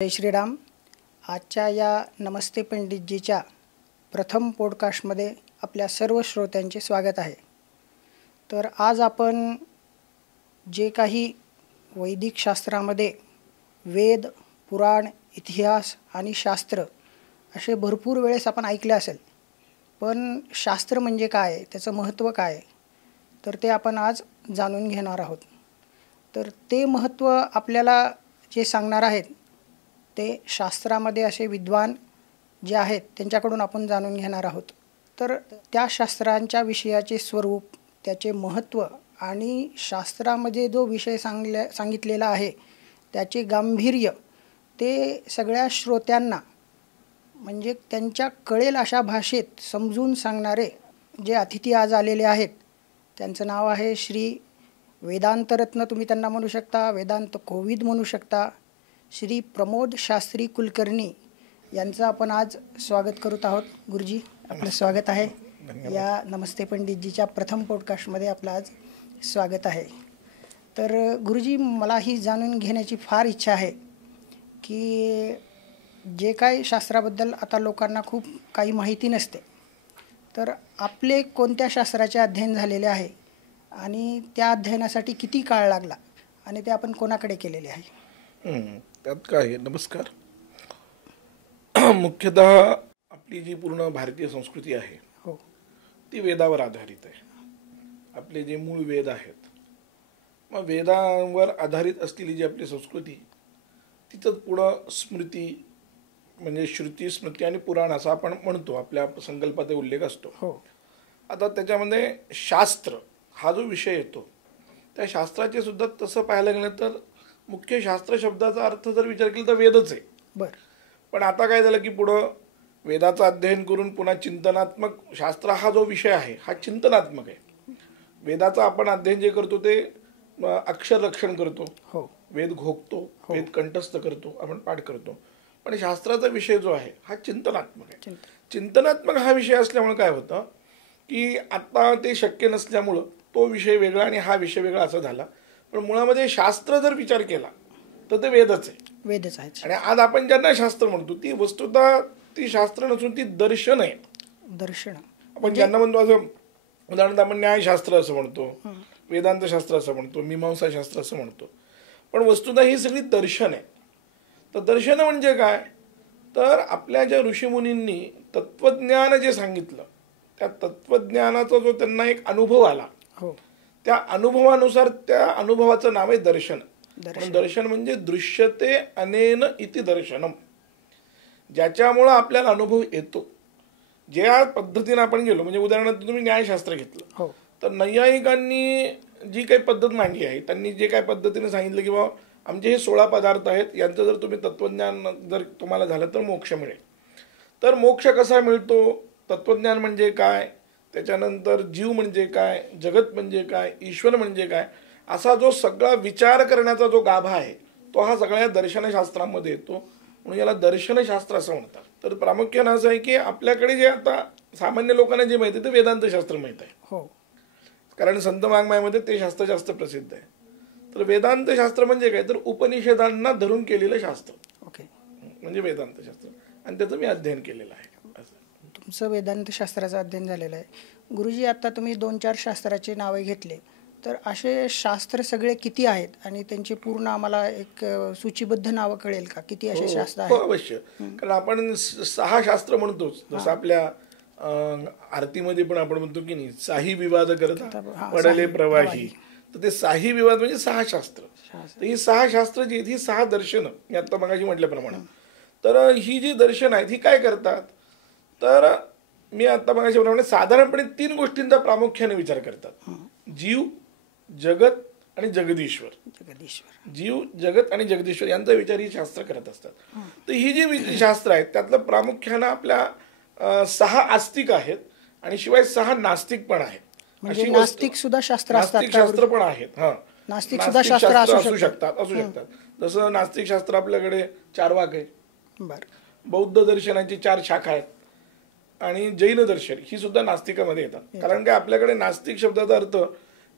जय श्रीराम. आजच्या या नमस्ते पंडितजीच्या प्रथम पॉडकास्टमध्ये आपल्या सर्व श्रोत्यांचे स्वागत आहे. तर आज आपण जे काही वैदिक शास्त्रामध्ये वेद, पुराण, इतिहास आणि शास्त्र असे भरपूर वेळेस आपण ऐकले असेल, पण शास्त्र म्हणजे काय, त्याचं महत्त्व काय, तर ते आपण आज जाणून घेणार आहोत. तर ते महत्त्व आपल्याला जे सांगणार आहेत ते शास्त्रामध्ये असे विद्वान जे आहेत त्यांच्याकडून आपण जाणून घेणार आहोत. तर त्या शास्त्रांच्या विषयाचे स्वरूप, त्याचे महत्त्व आणि शास्त्रामध्ये जो विषय सांगितलेला आहे त्याचे गांभीर्य ते सगळ्या श्रोत्यांना म्हणजे त्यांच्या कळेल अशा भाषेत समजून सांगणारे जे अतिथी आज आलेले आहेत त्यांचं नाव आहे श्री वेदांतरत्न, तुम्ही त्यांना म्हणू शकता, वेदांत कोविद म्हणू शकता, श्री प्रमोद शास्त्री कुलकर्णी यांचं आपण आज स्वागत करत आहोत. गुरुजी, आपलं स्वागत आहे. या नमस्ते पंडितजीच्या प्रथम पॉडकास्टमध्ये आपलं आज स्वागत आहे. तर गुरुजी, मला ही जाणून घेण्याची फार इच्छा आहे की जे काही शास्त्राबद्दल आता लोकांना खूप काही माहिती नसते, तर आपले कोणत्या शास्त्राचे अध्ययन झालेले आहे आणि त्या अध्ययनासाठी किती काळ लागला आणि ते आपण कोणाकडे केलेले आहे? त्यात काय, नमस्कार. मुख्यतः आपली जी पूर्ण भारतीय संस्कृती आहे हो, ती वेदावर आधारित आहे. आपले जे मूळ वेद आहेत, मग वेदावर आधारित असलेली जी आपली संस्कृती, तिथं पुढं स्मृती म्हणजे श्रुती, स्मृती आणि पुराण असं आपण म्हणतो, आपल्या संकल्पात उल्लेख असतो. हो. आता त्याच्यामध्ये शास्त्र हा जो विषय येतो, त्या शास्त्राचे सुद्धा तसं पाहायला गेलं तर मुख्य शास्त्र शब्दाचा अर्थ जर विचार केला तर वेदच आहे. बरं. पण आता काय झालं की पुढं वेदाचं अध्ययन करून पुन्हा चिंतनात्मक शास्त्र हा जो विषय आहे हा चिंतनात्मक आहे. वेदाचं आपण अध्ययन जे करतो ते अक्षर रक्षण करतो, हो, वेद घोकतो, वेद कंठस्थ करतो, आपण पाठ करतो. पण शास्त्राचा विषय जो आहे हा चिंतनात्मक आहे. चिंतनात्मक हा विषय असल्यामुळे काय होतं की आता ते शक्य नसल्यामुळं तो विषय वेगळा आणि हा विषय वेगळा असा झाला. पण मुळामध्ये शास्त्र जर विचार केला तर ते वेदच आहे. वेदच आहे. आणि आज आपण ज्यांना शास्त्र म्हणतो ती वस्तुतः ती शास्त्र नसून ती दर्शन आहे. दर्शन आपण ज्यांना म्हणतो, असं उदाहरणार्थ आपण न्यायशास्त्र असं म्हणतो, वेदांत शास्त्र असं म्हणतो, मीमांसा शास्त्र असं म्हणतो, पण वस्तुतः ही सगळी दर्शन आहे. तर दर्शन म्हणजे काय, तर आपल्या ज्या ऋषीमुनींनी तत्वज्ञान जे सांगितलं त्या तत्वज्ञानाचा जो त्यांना एक अनुभव आला, हो, त्या अनुभवानुसार त्या अनुभवाचं नाव आहे दर्शन. दर्शन म्हणजे दृश्यते अनेन इति दर्शनम, ज्याच्यामुळं आपल्याला अनुभव येतो. ज्या पद्धतीने आपण गेलो, म्हणजे उदाहरणार्थ तुम्ही न्यायशास्त्र घेतलं, हो, तर नैयायिकांनी जी काही पद्धत मांडली आहे, त्यांनी जे काही पद्धतीने सांगितलं की बाबा आमचे हे 16 पदार्थ आहेत, यांचं जर तुम्ही तत्वज्ञान जर तुम्हाला झालं तर मोक्ष मिळेल. तर मोक्ष कसा मिळतो, तत्वज्ञान म्हणजे काय, त्याच्यानंतर जीव म्हणजे काय, जगत म्हणजे काय, ईश्वर म्हणजे काय, असा जो सगळा विचार करण्याचा जो गाभा आहे तो हा सगळ्या दर्शनशास्त्रामध्ये येतो. म्हणून याला दर्शनशास्त्र असं म्हणतात. तर प्रामुख्यानं असं आहे की आपल्याकडे जे आता सामान्य लोकांना जे माहिती आहे ते वेदांतशास्त्र माहीत आहे, हो, कारण संत वाङ्मयामध्ये ते शास्त्र जास्त प्रसिद्ध आहे. तर वेदांतशास्त्र म्हणजे काय, तर उपनिषदांना धरून केलेलं शास्त्र, ओके, म्हणजे वेदांतशास्त्र, आणि त्याचं मी अध्ययन केलेलं आहे. तुमचं वेदांत शास्त्राचं अध्ययन झालेलं आहे. गुरुजी, आता तुम्ही 2-4 शास्त्राचे नावे घेतले, तर असे शास्त्र सगळे किती आहेत आणि त्यांची पूर्ण आम्हाला एक सूचीबद्ध नावं कळेल का, किती असे शास्त्र आहेत? अवश्य. कारण आपण 6 शास्त्र म्हणतोच, जसं आपल्या आरतीमध्ये पण आपण म्हणतो की नाही, साही विवाद करता पडले प्रवाही. तर ते साही विवाद म्हणजे 6 शास्त्र. तर ही 6 शास्त्र जी आहेत ही 6 दर्शनं, मी आता मगाशी म्हटल्याप्रमाणे. तर ही जी दर्शन आहेत ही काय करतात, तर मी आता मगाशी म्हटल्याप्रमाणे साधारणपणे 3 गोष्टींचा प्रामुख्याने विचार करतात: जीव, जगत आणि जगदीश्वर. जीव, जगत आणि जगदीश्वर यांचा विचार ही शास्त्र करत असतात. तर ही जी शास्त्र आहेत त्यातलं प्रामुख्यानं आपल्या 6 आस्तिक आहेत आणि शिवाय 6 नास्तिक पण आहेत. म्हणजे नास्तिक सुद्धा शास्त्र असतात, नास्तिक शास्त्र पण आहेत. नास्तिक सुद्धा शास्त्र असू शकतात. जसं नास्तिक शास्त्र आपल्याकडे चार्वाक आहे, बरं, बौद्ध दर्शनाची 4 शाखा आहेत आणि जैन दर्शन ही सुद्धा नास्तिकामध्ये येतात. कारण काय, आपल्याकडे नास्तिक शब्दाचा अर्थ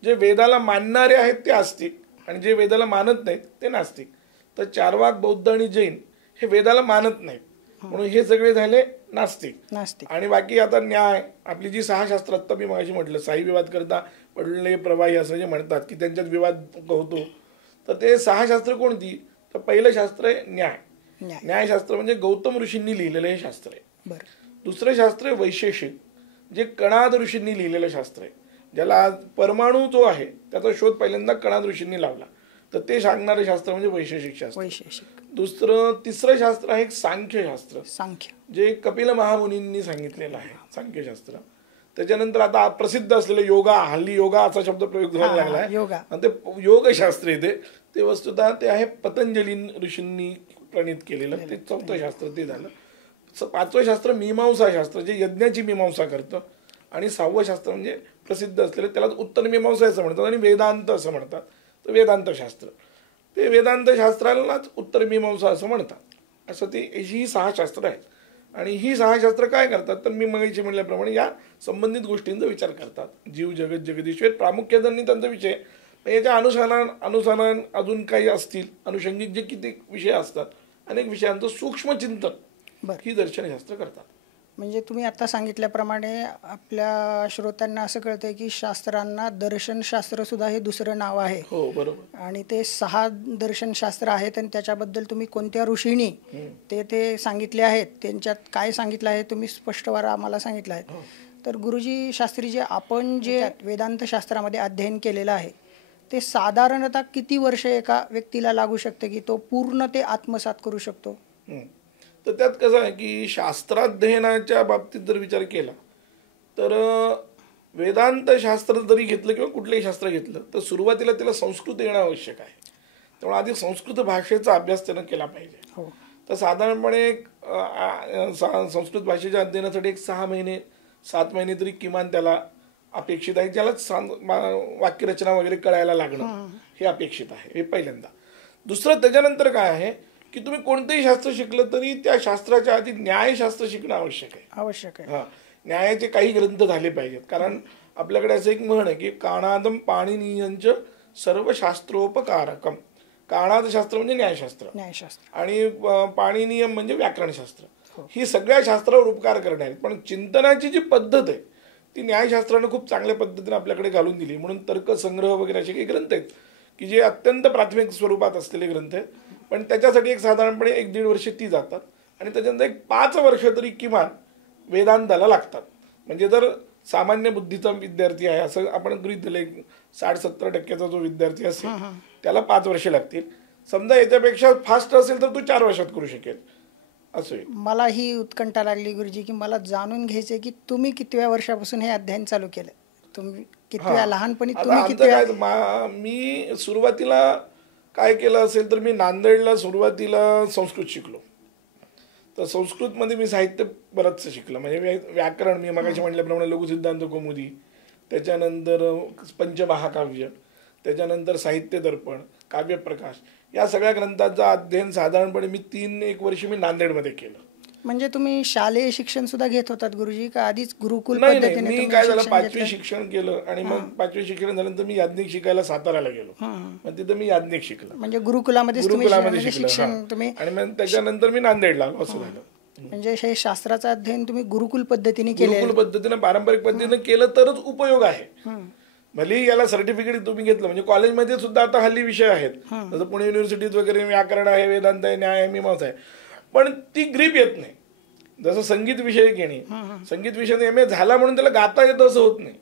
जे वेदाला मानणारे आहेत ते आस्तिक आणि जे वेदाला मानत नाहीत ते नास्तिक. तर चार्वाक, बौद्ध आणि जैन हे वेदाला मानत नाहीत, म्हणून हे सगळे झाले नास्तिक. आणि बाकी आता न्याय, आपली जी 6 शास्त्र आत्ता मी मागाशी म्हटलं, साई विवाद करता पडले प्रवाही असं जे म्हणतात की त्यांच्यात विवाद होतो, तर ते 6 शास्त्र कोणती? तर पहिलं शास्त्र आहे न्याय. न्यायशास्त्र म्हणजे गौतम ऋषींनी लिहिलेलं हे शास्त्र आहे. दुसरं शास्त्र आहे वैशेषिक, जे कणाद ऋषींनी लिहिलेलं शास्त्र आहे, ज्याला आज परमाणू जो आहे त्याचा शोध पहिल्यांदा कणाद ऋषींनी लावला, तर ते सांगणारे शास्त्र म्हणजे वैशेषिक शास्त्र. तिसरं शास्त्र आहे सांख्यशास्त्र, जे कपिल महामुनींनी सांगितलेलं आहे सांख्यशास्त्र. त्याच्यानंतर आता प्रसिद्ध असलेलं योगा, हल्ली योगा असा शब्द प्रयोग व्हायला लागला आहे, ते योगशास्त्र येते, ते वस्तुतः ते आहे पतंजली ऋषींनी प्रणित केलेलं, ते 4थं शास्त्र ते झालं. 5वं शास्त्र मीमांसा शास्त्र, जे यज्ञाची मीमांसा करतं. आणि 6वं शास्त्र म्हणजे प्रसिद्ध असलेलं, त्याला उत्तर मीमांसा असं म्हणतात आणि वेदांत असं म्हणतात, तर वेदांत शास्त्र. ते वेदांत शास्त्रालाच उत्तर मीमांसा असं म्हणतात. असं ती ही 6 शास्त्र आहेत. आणि ही 6 शास्त्र काय करतात, तर मी मगाशी म्हटल्याप्रमाणे या संबंधित गोष्टींचा विचार करतात. जीव, जगत, जगदीश्वर प्रामुख्याने त्यांचा विषय. याच्या अनुसारण अजून काही असतील अनुषंगिक जे किती विषय असतात, अनेक विषयांचं सूक्ष्म चिंतन ही दर्शनशास्त्र करतात. म्हणजे तुम्ही आता सांगितल्याप्रमाणे आपल्या श्रोत्यांना असं कळतंय की शास्त्रांना दर्शनशास्त्र सुद्धा हे दुसरं नाव आहे. हो, बरोबर. आणि ते 6 दर्शनशास्त्र आहेत आणि त्याच्याबद्दल तुम्ही कोणत्या ऋषींनी ते सांगितले आहेत, त्यांच्यात काय सांगितलं आहे तुम्ही स्पष्टवार आम्हाला सांगितलं आहे. तर गुरुजी, शास्त्रीजी, आपण जे वेदांत शास्त्रामध्ये अध्ययन केलेलं आहे ते साधारणतः किती वर्ष एका व्यक्तीला लागू शकते की तो पूर्ण ते आत्मसात करू शकतो? तर त्यात कसं आहे की शास्त्राध्ययनाच्या बाबतीत जर विचार केला तर वेदांत शास्त्र जरी घेतलं किंवा कुठलंही शास्त्र घेतलं तर सुरुवातीला त्याला संस्कृत येणं आवश्यक आहे. त्यामुळे आधी संस्कृत भाषेचा अभ्यास त्यानं केला पाहिजे. तर साधारणपणे संस्कृत भाषेच्या अध्ययनासाठी 6 महिने 7 महिने तरी किमान त्याला अपेक्षित आहे, ज्याला वाक्यरचना वगैरे कळायला लागणं हे अपेक्षित आहे. हे पहिल्यांदा. दुसरं, त्याच्यानंतर काय आहे की तुम्ही कोणतंही शास्त्र शिकलं तरी त्या शास्त्राच्या आधी न्यायशास्त्र शिकणं आवश्यक आहे. न्यायाचे काही ग्रंथ झाले पाहिजेत, कारण आपल्याकडे असं एक म्हण आहे की काणादम पाणिनीयंच सर्व शास्त्रोपकारकम. काणाद शास्त्र म्हणजे न्यायशास्त्र आणि पाणिनीयम म्हणजे व्याकरणशास्त्र. ही सगळ्या शास्त्रावर उपकार करणे आहेत. पण चिंतनाची जी पद्धत आहे ती न्यायशास्त्रानं खूप चांगल्या पद्धतीने आपल्याकडे घालून दिली. म्हणून तर्कसंग्रह वगैरे असे काही ग्रंथ आहेत की जे अत्यंत प्राथमिक स्वरूपात असलेले ग्रंथ आहेत, पण त्याच्यासाठी साधारणपणे 1-1.5 वर्ष ती जातात. आणि त्याच्यानंतर 5 वर्ष तरी किमान वेदांताला लागतात. म्हणजे जर सामान्य बुद्धीचा विद्यार्थी आहे असं आपण गृहीत धरले, 60-70% जो विद्यार्थी असेल त्याला 5 वर्ष लागतील. समजा याच्यापेक्षा फास्ट असेल तर तू 4 वर्षात करू शकेल असं. मला ही उत्कंठा लागली गुरुजी की मला जाणून घ्यायचंय की तुम्ही कितव्या वर्षापासून हे अध्ययन चालू केलं, तुम्ही कितव्या लहानपणी, तुम्ही कितव्या? मी सुरुवातीला काय केलं असेल तर मी नांदेडला सुरुवातीला संस्कृत शिकलो. तर संस्कृतमध्ये मी साहित्य बरंचसं शिकलं. म्हणजे व्याकरण, मी मगाशी म्हटल्याप्रमाणे लघुसिद्धांत कौमुदी, त्याच्यानंतर पंचमहाकाव्य, त्याच्यानंतर साहित्य दर्पण, काव्यप्रकाश, या सगळ्या ग्रंथांचं अध्ययन साधारणपणे मी 3-1 वर्ष मी नांदेडमध्ये केलं. म्हणजे तुम्ही शालेय शिक्षण सुद्धा घेत होतात गुरुजी का आधीच गुरुकुल पद्धतीने? मी काय झालं, 5वी शिक्षण केलं आणि मग 5वी शिक्षण झाल्यानंतर मी याज्ञिक शिकायला साताऱ्याला गेलो. मग तिथं मी याज्ञिक शिकलो. म्हणजे गुरुकुलामध्ये शिक्षण तुम्ही, आणि मग त्याच्यानंतर मी नांदेडला आलो असं झालं. म्हणजे हे शास्त्राचं अध्ययन तुम्ही गुरुकुल पद्धतीने केलं? गुरुकुल पद्धतीने पारंपरिक पद्धतीने केलं तरच उपयोग आहे. भले याला सर्टिफिकेट तुम्ही घेतलं, म्हणजे कॉलेजमध्ये सुद्धा आता हल्ली विषय आहेत, जसं पुणे युनिव्हर्सिटीत वगैरे व्याकरण आहे, वेदांत आहे, न्याय आहे, मीमांसा आहे, पण ती ग्रीप येत नाही. जसं संगीत विषय घेणे, संगीत विषयाने MA झाला म्हणून त्याला गाता येतं असं होत नाही,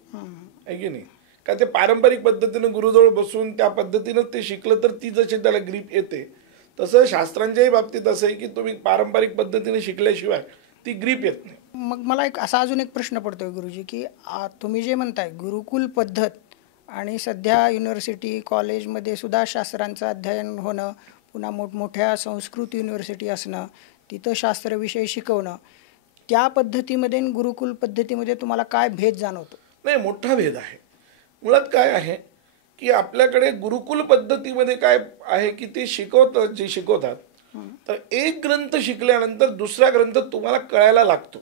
आहे की नाही? का ते पारंपरिक पद्धतीनं गुरुजवळ बसून त्या पद्धतीनं ते शिकलं तर ती जशी त्याला ग्रीप येते, तसं शास्त्रांच्याही बाबतीत असं आहे की तुम्ही पारंपरिक पद्धतीने शिकल्याशिवाय ती ग्रीप येत नाही. मग मला असा अजून एक प्रश्न पडतोय गुरुजी की तुम्ही जे म्हणताय गुरुकुल पद्धत आणि सध्या युनिव्हर्सिटी कॉलेजमध्ये सुद्धा शास्त्रांचं अध्ययन होणं, पुन्हा मोठमोठ्या संस्कृत युनिव्हर्सिटी असणं, तिथं शास्त्रविषय शिकवणं, त्या पद्धतीमध्ये गुरुकुल पद्धतीमध्ये तुम्हाला काय भेद जाणवतो? नाही, मोठा भेद आहे. मुळात काय आहे की आपल्याकडे गुरुकुल पद्धतीमध्ये काय आहे की ते शिकवतात तर एक ग्रंथ शिकल्यानंतर दुसरा ग्रंथ तुम्हाला कळायला लागतो.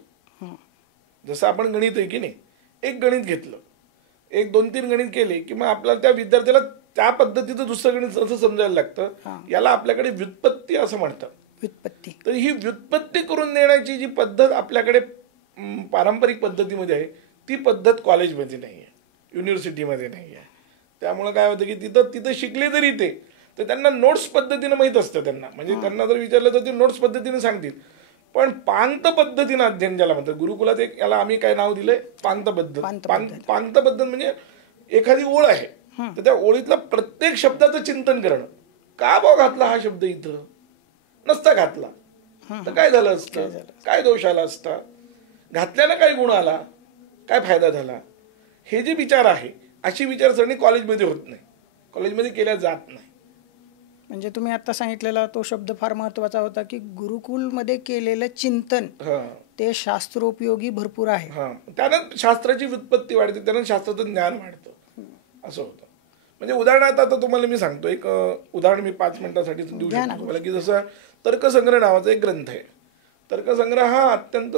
जसं आपण गणित आहे की नाही, एक गणित घेतलं, 1-2-3 गणित केले की मग आपल्याला त्या विद्यार्थ्याला त्या पद्धतीचं दुसरं गणित असं समजायला लागतं. याला आपल्याकडे व्युत्पत्ती असं म्हणतात. व्युत्पत्ती. तर ही व्युत्पत्ती करून देण्याची जी पद्धत आपल्याकडे पारंपरिक पद्धतीमध्ये आहे ती पद्धत कॉलेजमध्ये नाही आहे, युनिव्हर्सिटीमध्ये नाही आहे. त्यामुळे काय होतं की तिथं शिकले तरी ते तर त्यांना नोट्स पद्धतीनं माहीत असतं त्यांना, म्हणजे त्यांना जर विचारलं तर ते नोट्स पद्धतीने सांगतील. पण पांत पद्धतीनं अध्ययन ज्याला म्हणतात, गुरुकुलात एक याला आम्ही काय नाव दिलंय, पांत पद्धत. पांत पद्धत म्हणजे एखादी ओळ आहे तर त्या ओळीतला प्रत्येक शब्दाचं चिंतन करणं. का भाव घातला हा शब्द इथं, नसता घातला तर काय झालं असतं, काय दोष आला असता, घातल्यानं काय गुण आला, काय फायदा झाला, हे जे विचार आहे अशी विचारसरणी कॉलेजमध्ये होत नाही, कॉलेजमध्ये केल्या जात नाही. म्हणजे तुम्ही आता सांगितलेला तो शब्द फार महत्वाचा होता की गुरुकुलमध्ये केलेलं चिंतन ते शास्त्रोपयोगी भरपूर आहे. त्यानं शास्त्राची व्युत्पत्ती वाढते, त्यानं शास्त्राचं ज्ञान वाढतं, असं होतं. म्हणजे उदाहरणार्थ आता तुम्हाला मी सांगतो, एक उदाहरण मी 5 मिनिटासाठी देऊ शकतो तुम्हाला, की जसं तर्कसंग्रह नावाचा एक ग्रंथ आहे. तर्कसंग्रह हा अत्यंत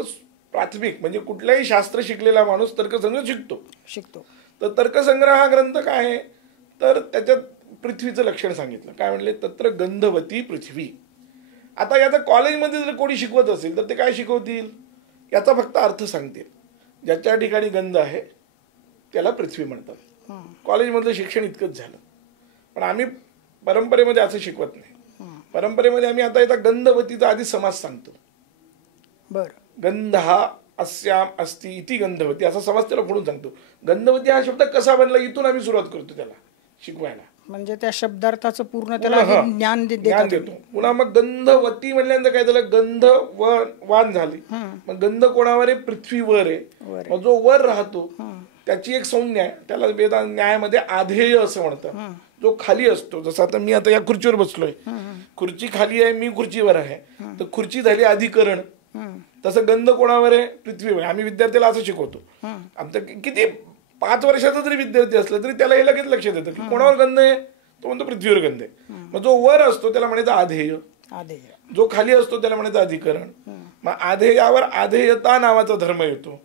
प्राथमिक, म्हणजे कुठलाही शास्त्र शिकलेला माणूस तर्कसंग्रह शिकतो. तर तर्कसंग्रह हा ग्रंथ काय आहे, तर त्याच्यात पृथ्वीचं लक्षण सांगितलं. काय म्हणले, तत्र गंधवती पृथ्वी. आता याचा कॉलेजमध्ये जर कोणी शिकवत असेल तर ते काय शिकवतील, याचा फक्त अर्थ सांगतील. ज्याच्या ठिकाणी गंध आहे त्याला पृथ्वी म्हणतात. कॉलेजमधलं शिक्षण इतकंच झालं. पण आम्ही परंपरेमध्ये असं शिकवत नाही. परंपरेमध्ये आम्ही आता गंधवतीचा आधी समास सांगतो. गंध हा अस्याम अस्ति इति गंधवती असा समास त्याला पुढून सांगतो. गंधवती हा शब्द कसा बनला इथून आम्ही सुरुवात करतो त्याला शिकवायला. म्हणजे त्या शब्दार्थाचं पूर्ण त्याला ज्ञान देतो. पुन्हा मग गंधवती म्हणल्यानंतर काय झालं, गंध वान झाली. मग गंध कोणावर आहे, पृथ्वीवर आहे. मग जो वर राहतो त्याची एक संज्ञा आहे, त्याला वेदा न्यायामध्ये आधेय असं म्हणतात. जो खाली असतो, जसं आता मी आता या खुर्चीवर बसलोय, खुर्ची खाली आहे, मी खुर्चीवर आहे, तर खुर्ची झाली अधिकरण. तसं गंध कोणावर आहे, पृथ्वीवर. आम्ही विद्यार्थ्याला असं शिकवतो. आमचं किती 5 वर्षाचा जरी विद्यार्थी असला तरी त्याला हे लगेच लक्षात येतं की कोणावर गंध आहे, तो म्हणतो पृथ्वीवर गंध आहे. मग जो वर असतो त्याला म्हणायचं आधेय, जो खाली असतो त्याला म्हणायचं अधिकरण. मग आधेयावर आधेयता नावाचा धर्म येतो,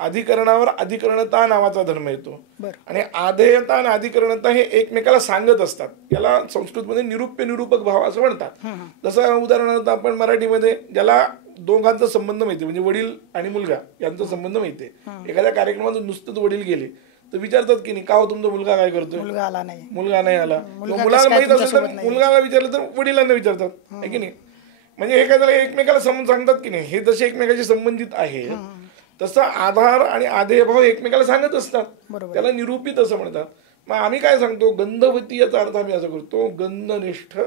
अधिकरणावर अधिकरणता नावाचा धर्म येतो. आणि आधेयता आणि अधिकरणता हे एकमेकाला सांगत असतात. याला संस्कृतमध्ये निरूप्य निरूपक भाव असं म्हणतात. जसं उदाहरणार्थ आपण मराठीमध्ये ज्याला दोघांचा संबंध माहिती, म्हणजे वडील आणि मुलगा यांचा संबंध माहितीये, एखाद्या कार्यक्रमात नुसतंच वडील गेले तर विचारतात की नाही, का हो तुमचा मुलगा काय करतोय, मुलगा आला नाही, मुलाला माहित असेल तर मुलगाला विचारलं तर वडिलांना विचारतात, आहे की नाही. म्हणजे एखाद्याला एकमेकाला सांगतात की नाही. हे जसे एकमेकाशी संबंधित आहे तसं आधार आणि आधेयभाव एकमेकाला सांगत असतात, त्याला निरूपित असं म्हणतात. मग आम्ही काय सांगतो, गंधवती याचा अर्थ आम्ही असं करतो, गंधनिष्ठ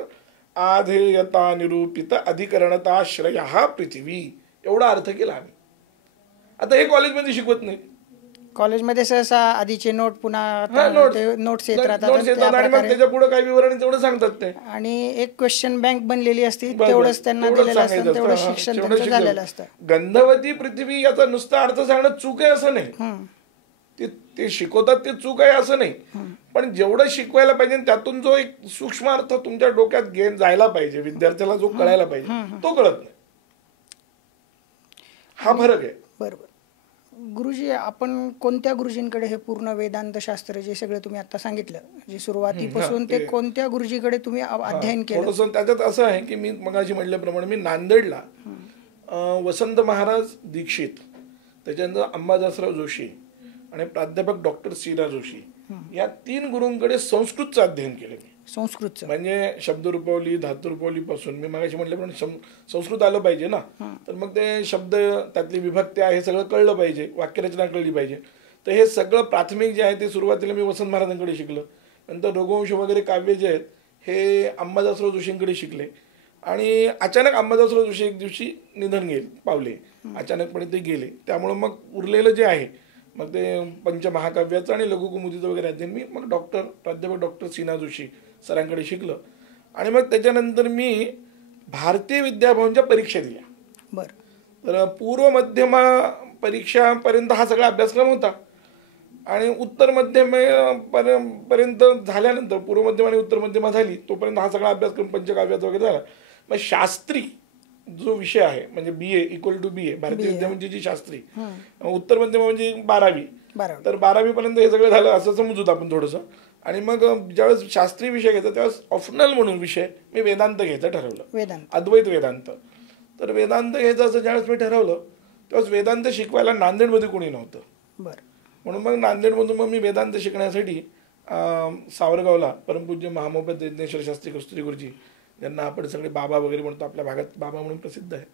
आधेयता निरूपित अधिकरणताश्रय हा पृथ्वी, एवढा अर्थ केला आम्ही. आता हे कॉलेजमध्ये शिकवत नाही. कॉलेजमध्ये सहसा आधीचे नोट पुन्हा नोट्स येत राहतात आणि मग त्याच्या पुढे काय विवरण तेवढं सांगतात ते, आणि एक क्वेश्चन बँक बनलेली असते, तेवढंच त्यांना दिलेलं असतं, तेवढं शिक्षण त्यांचं झालेलं असतं. गंधवती पृथ्वी याचा नुसता अर्थ सांगणं चूक आहे असं नाही, ते शिकवतात ते चूक आहे असं नाही. पण जेवढं शिकवायला पाहिजे त्यातून जो एक सूक्ष्म अर्थ तुमच्या डोक्यात जायला पाहिजे, विद्यार्थ्याला जो कळायला पाहिजे तो कळत नाही. हा फरक आहे. बरोबर. गुरुजी, आपण कोणत्या गुरुजींकडे हे पूर्ण वेदांत शास्त्र जे सगळं तुम्ही आता सांगितलं, जे सुरुवातीपासून ते कोणत्या गुरुजीकडे तुम्ही अध्ययन केलं? त्याच्यात असं आहे की मी मगाशी म्हटल्याप्रमाणे मी नांदेडला वसंत महाराज दीक्षित, त्याच्यानंतर अंबादासराव जोशी आणि प्राध्यापक डॉक्टर सीरा जोशी या 3 गुरूंकडे संस्कृतचं अध्ययन केलं मी. संस्कृतचं म्हणजे शब्दरूपवली, धातुरूपवली पासून, मी मागाशी म्हटल्याप्रमाणे संस्कृत आलं पाहिजे ना, तर मग ते शब्द त्यातली विभक्ती आहे हे सगळं कळलं पाहिजे, वाक्यरचना कळली पाहिजे. तर हे सगळं प्राथमिक जे आहे ते सुरुवातीला मी वसंत महाराजांकडे शिकलो. नंतर रघुवंश वगैरे काव्य जे आहेत हे अंबादासराव जोशींकडे शिकले. आणि अचानक अंबादासराव जोशी एक दिवशी निधन पावले, अचानकपणे ते गेले. त्यामुळं मग उरलेलं जे आहे मग ते पंचमहाकाव्याचं आणि लघुकुमुदीचं वगैरे अध्ययन मी मग प्राध्यापक डॉक्टर सीना जोशी सरांकडे शिकलं. आणि मग त्याच्यानंतर मी भारतीय विद्याभवनच्या परीक्षा दिल्या. तर पूर्व मध्यमा परीक्षापर्यंत हा सगळा अभ्यासक्रम होता. आणि उत्तर मध्यमेपर्यंत झाल्यानंतर, पूर्व मध्यमा आणि उत्तर मध्यमा झाली तोपर्यंत हा सगळा अभ्यासक्रम पंचकाव्याचा वगैरे झाला. मग शास्त्री जो विषय आहे म्हणजे BA = BA, भारतीय विद्याभवनची शास्त्री, उत्तर मध्यमा म्हणजे 12वी, तर 12वी पर्यंत हे सगळं झालं असं समजूत आपण थोडंसं. आणि मग ज्यावेळेस शास्त्रीय विषय घ्यायचा त्यावेळेस ऑप्शनल म्हणून विषय मी वेदांत घ्यायचं ठरवलं, वेदांत. अद्वैत वेदांत. तर वेदांत घ्यायचं असं ज्यावेळेस मी ठरवलं त्यावेळेस वेदांत शिकवायला नांदेडमध्ये कोणी नव्हतं. बरं. म्हणून मग नांदेडमधून मग मी वेदांत शिकण्यासाठी सावरगावला परमपूज्य महामहोपाध्याय यज्ञेश्वर शास्त्री कस्तुरी गुरुजी, ज्यांना आपण सगळे बाबा वगैरे म्हणतो, आपल्या भागात बाबा म्हणून प्रसिद्ध आहेत,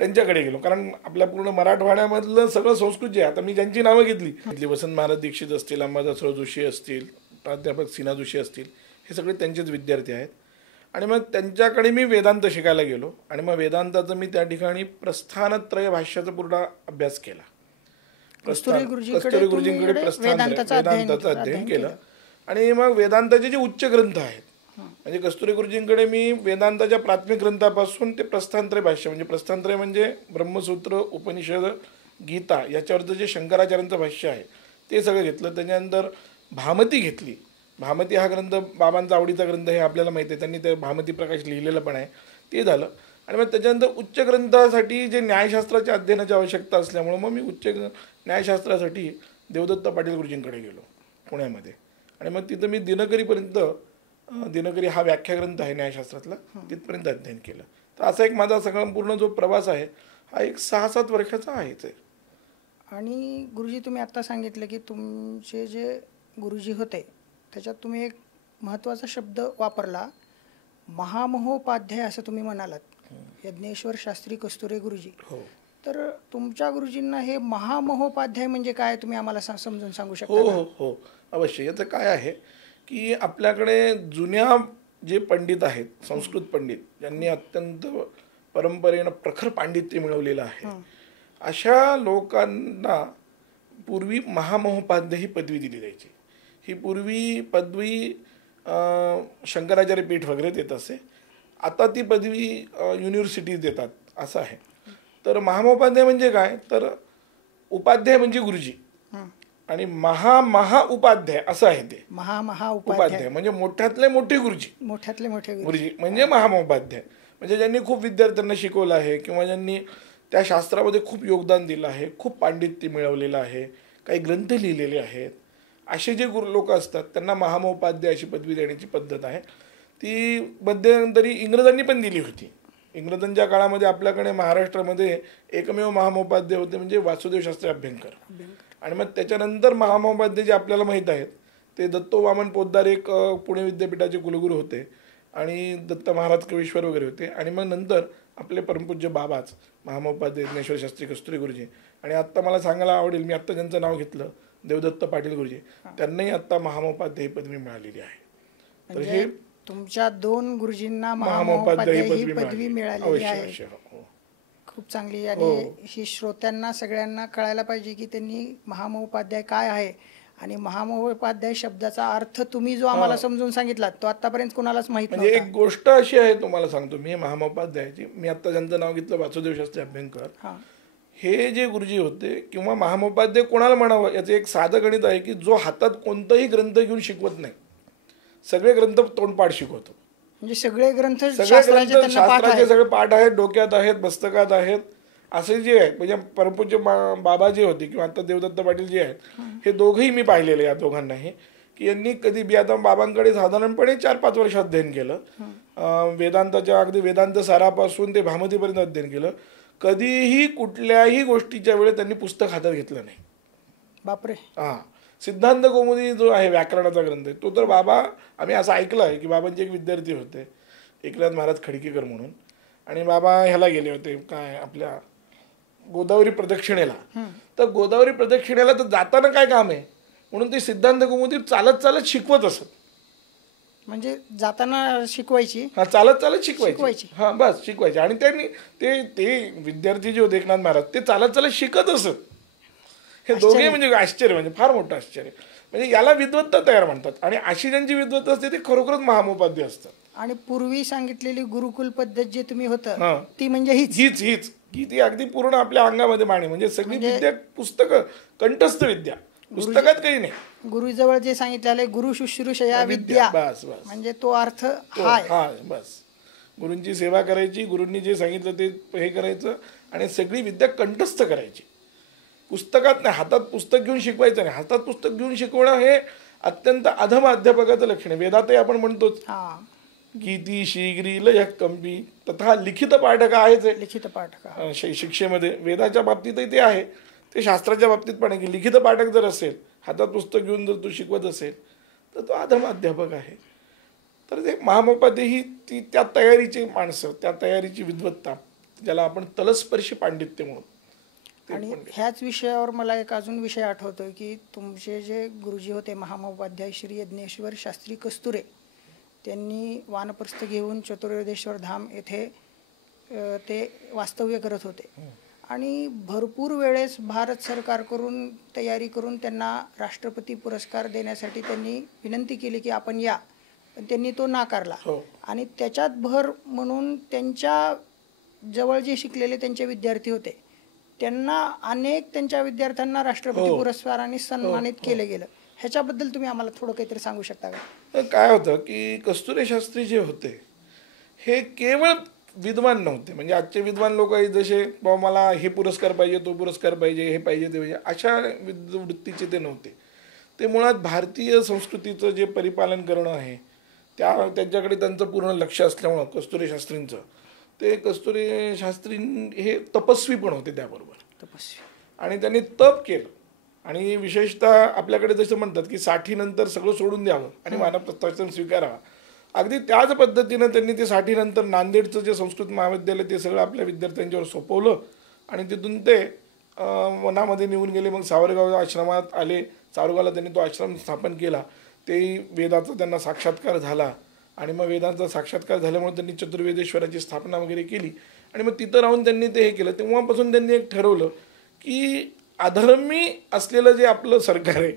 त्यांच्याकडे गेलो. कारण आपल्या पूर्ण मराठवाड्यामधलं सगळं संस्कृत जे आहे, आता मी ज्यांची नावं घेतली वसंत महाराज दीक्षित असतील, अंबादासराव जोशी असतील, प्राध्यापक सीना जोशी असतील, हे सगळे त्यांचेच विद्यार्थी आहेत. आणि मग त्यांच्याकडे मी वेदांत शिकायला गेलो. आणि मग वेदांताचं मी त्या ठिकाणी प्रस्थानत्रय भाष्याचा पूर्ण अभ्यास केला. कस्तुरी गुरुजींकडे वेदांताचं अध्ययन केलं. आणि मग वेदांताचे जे उच्च ग्रंथ आहेत, म्हणजे कस्तुरी गुरुजींकडे मी वेदांताच्या प्राथमिक ग्रंथापासून ते प्रस्थानत्रय भाष्य, म्हणजे प्रस्थानत्रय म्हणजे ब्रह्मसूत्र, उपनिषद, गीता, याच्यावरचं जे शंकराचार्यांचं भाष्य आहे ते सगळं घेतलं. त्याच्यानंतर भामती घेतली. भामती हा ग्रंथ बाबांचा आवडीचा ग्रंथ हे आपल्याला माहिती आहे, त्यांनी ते भामती प्रकाश लिहिलेलं पण आहे, ते झालं. आणि मग त्याच्यानंतर उच्च ग्रंथासाठी जे न्यायशास्त्राच्या अध्ययनाची आवश्यकता असल्यामुळं मग मी उच्च न्यायशास्त्रासाठी देवदत्त पाटील गुरुजींकडे गेलो पुण्यामध्ये. आणि मग तिथं मी दिनकरीपर्यंत, दिनकरी हा व्याख्याग्रंथ आहे न्यायशास्त्रातला, तिथपर्यंत अध्ययन केलं. तर असा एक माझा सगळा पूर्ण जो प्रवास आहे हा एक 6-7 वर्षाचा आहेच आहे. आणि गुरुजी, तुम्ही आत्ता सांगितलं की तुमचे जे गुरुजी होते त्याच्यात तुम्ही एक महत्त्वाचा शब्द वापरला, महामहोपाध्याय असं तुम्ही म्हणालात, यज्ञेश्वर शास्त्री कस्तुरे गुरुजी. हो. तर तुमच्या गुरुजींना हे महामहोपाध्याय म्हणजे काय, तुम्ही आम्हाला समजून सांगू शकता? हो हो हो अवश्य. याचं काय आहे की आपल्याकडे जुन्या जे पंडित आहेत, संस्कृत पंडित, ज्यांनी अत्यंत परंपरेनं प्रखर पांडित्य मिळवलेलं आहे, अशा लोकांना पूर्वी महामहोपाध्याय ही पदवी दिली जायची. ही पूर्वी पदवी शंकराचार्य पीठ वगैरे देत असे. आता ती पदवी युनिव्हर्सिटीज देतात असं आहे. तर महामहोपाध्याय म्हणजे काय, तर उपाध्याय म्हणजे गुरुजी आणि महा उपाध्याय असं आहे. ते महा उपाध्याय म्हणजे मोठ्यातले मोठे गुरुजी, मोठ्यातले मोठे गुरुजी म्हणजे महामहोपाध्याय. म्हणजे ज्यांनी खूप विद्यार्थ्यांना शिकवलं आहे किंवा ज्यांनी त्या शास्त्रामध्ये खूप योगदान दिलं आहे, खूप पांडित्य मिळवलेलं आहे, काही ग्रंथ लिहिलेले आहेत, असे जे गुरु लोक असतात त्यांना महामहोपाध्याय अशी पदवी देण्याची पद्धत आहे. ती मध्यंतरी इंग्रजांनी पण दिली होती. इंग्रजांच्या काळामध्ये आपल्याकडे महाराष्ट्रामध्ये एकमेव महामहोपाध्याय होते म्हणजे वासुदेव शास्त्री अभ्यंकर. आणि मग त्याच्यानंतर महामहोपाध्याय जे आपल्याला माहीत आहेत ते दत्तो वामन पोद्दार एक पुणे विद्यापीठाचे कुलगुरू होते आणि दत्त महाराज कवीश्वर वगैरे होते. आणि मग नंतर आपले परमपूज्य बाबाच महामहोपाध्याय यज्ञेश्वर शास्त्री कस्तुरी गुरुजी. आणि आत्ता मला सांगायला आवडेल, मी आत्ता ज्यांचं नाव घेतलं देवदत्त पाटील गुरुजी, त्यांनाही आत्ता महामहोपाध्याय ही पदवी मिळालेली आहे. तर हे तुमच्या 2 गुरुजींना महामहोपाध्याय ही पदवी मिळालेली आहे. हो. खूप चांगली. आणि ही श्रोत्यांना सगळ्यांना कळायला पाहिजे की त्यांनी महामहोपाध्याय काय आहे आणि महामहोपाध्याय शब्दाचा अर्थ तुम्ही जो आम्हाला समजून सांगितला तो आतापर्यंत कोणालाच माहित म्हणजे एक गोष्ट अशी आहे, तुम्हाला सांगतो मी महामहोपाध्यायाची, मी आता ज्यांचं नाव घेतलं वासुदेव शास्त्री अभ्यंकर, हे जे गुरुजी होते किंवा महामहोपाध्याय कोणाला म्हणावं याचं एक साधं गणित आहे की जो हातात कोणताही ग्रंथ घेऊन शिकवत नाही, सगळे ग्रंथ तोंडपाठ शिकवतो. म्हणजे सगळे ग्रंथ शास्त्राचे सगळे पाठ आहेत, डोक्यात आहेत, मस्तकात आहेत, असे जे आहेत. म्हणजे परमपूज्य बाबा जे होते किंवा आता देवदत्त पाटील जे आहेत, हे दोघंही मी पाहिलेले या दोघांनाही, की यांनी कधी बी आता बाबांकडे साधारणपणे 4-5 वर्ष अध्ययन केलं. वेदांताच्या अगदी वेदांत सारापासून ते भामतीपर्यंत अध्ययन केलं. कधीही कुठल्याही गोष्टीच्या वेळेस त्यांनी पुस्तक हातात घेतलं नाही. बापरे. सिद्धांत कौमुदी जो आहे व्याकरणाचा ग्रंथ आहे तो तर बाबा, आम्ही असं ऐकलं आहे की बाबांचे एक विद्यार्थी होते एकनाथ महाराज खडकीकर म्हणून, आणि बाबा ह्याला गेले होते काय आपल्या गोदावरी प्रदक्षिणेला. तर गोदावरी प्रदक्षिणेला तर जाताना काय काम आहे म्हणून ते सिद्धांत कौमुदी चालत चालत शिकवत असत. म्हणजे जाताना शिकवायची, चालत चालत शिकवायची. बस शिकवायची. आणि त्यांनी ते विद्यार्थी जे होते एकनाथ महाराज ते चालत चालत शिकत असत. हे दोघे म्हणजे आश्चर्य, म्हणजे फार मोठं आश्चर्य. म्हणजे याला विद्वत्ता तयार म्हणतात. आणि अशी ज्यांची विद्वत्ता असते ते खरोखरच महामहोपाध्याय असतात. आणि पूर्वी सांगितलेली गुरुकुल पद्धत जे तुम्ही होतं ती म्हणजे हीच की ती अगदी पूर्ण आपल्या अंगामध्ये मांडणी, म्हणजे सगळी विद्या पुस्तकं, कंठस्थ विद्या, पुस्तकात काही नाही. गुरुजवळ जे सांगितलेलं गुरु शुश्रूषया विद्या, बस म्हणजे तो अर्थ हाय. बस गुरूंची सेवा करायची, गुरूंनी जे सांगितलं ते हे करायचं आणि सगळी विद्या कंठस्थ करायची. पुस्तकात नाही, हातात पुस्तक घेऊन शिकवायचं नाही. हातात पुस्तक घेऊन शिकवणं हे अत्यंत अधम अध्यापकाचं लक्षण आहे. वेदातही आपण म्हणतोच हा, गीती शीघ्री लय कंपी तथा लिखित पाठक आहेच आहे. लिखित पाठ का? शिक्षेमध्ये वेदाच्या बाबतीतही ते आहे, ते शास्त्राच्या बाबतीत पण आहे की लिखित पाठक जर असेल, हातात पुस्तक घेऊन जर तू शिकवत असेल तर तो अधम अध्यापक आहे. तर ते महामहोपाध्ये ही ती त्या तयारीची माणसं, त्या तयारीची विद्वत्ता, ज्याला आपण तलस्पर्शी पांडित्य म्हणू. आणि ह्याच विषयावर मला एक अजून विषय आठवतोय की तुमचे जे गुरुजी होते महामहोपाध्याय श्री यज्ञेश्वर शास्त्री कस्तुरे, त्यांनी वानप्रस्थ घेऊन चतुर्वेदेश्वर धाम येथे ते वास्तव्य करत होते आणि भरपूर वेळेस भारत सरकारकडून तयारी करून त्यांना राष्ट्रपती पुरस्कार देण्यासाठी त्यांनी विनंती केली की आपण या, पण त्यांनी तो नाकारला. आणि त्याच्यात भर म्हणून त्यांच्या जवळ जे शिकलेले त्यांचे विद्यार्थी होते त्यांना अनेक त्यांच्या विद्यार्थ्यांना राष्ट्रपती पुरस्काराने सन्मानित केले गेलं. ह्याच्याबद्दल तुम्ही आम्हाला थोडं काहीतरी सांगू शकता का? काय होतं की कस्तुरे शास्त्री जे होते हे केवळ विद्वान नव्हते. म्हणजे आजचे विद्वान लोक जसे बाबा मला हे पुरस्कार पाहिजे, तो पुरस्कार पाहिजे, हे पाहिजे, ते पाहिजे, अशा वृत्तीचे ते नव्हते. ते मुळात भारतीय संस्कृतीचं जे परिपालन करणं आहे त्यांच्याकडे त्यांचं पूर्ण लक्ष असल्यामुळं कस्तुरे शास्त्रींचं, ते कस्तुरे शास्त्री हे तपस्वी पण होते त्याबरोबर. तपस्वी. आणि त्यांनी तप केलं. आणि विशेषतः आपल्याकडे जसं म्हणतात की 60 नंतर सगळं सोडून द्यावं आणि वानप्रस्थाश्रम स्वीकारावा, अगदी त्याच पद्धतीनं त्यांनी ते 60 नंतर नांदेडचं जे संस्कृत महाविद्यालय ते सगळं आपल्या विद्यार्थ्यांच्यावर सोपवलं आणि तिथून ते वनामध्ये निघून गेले. मग सावरगाव आश्रमात आले. सावरगावला त्यांनी तो आश्रम स्थापन केला. तेही वेदाचा त्यांना साक्षात्कार झाला आणि मग वेदांचा साक्षात्कार झाल्यामुळे त्यांनी चतुर्वेदेश्वराची स्थापना वगैरे केली आणि मग तिथं राहून त्यांनी ते हे केलं. तेव्हापासून त्यांनी एक ठरवलं की अधर्मी असलेलं जे आपलं सरकार आहे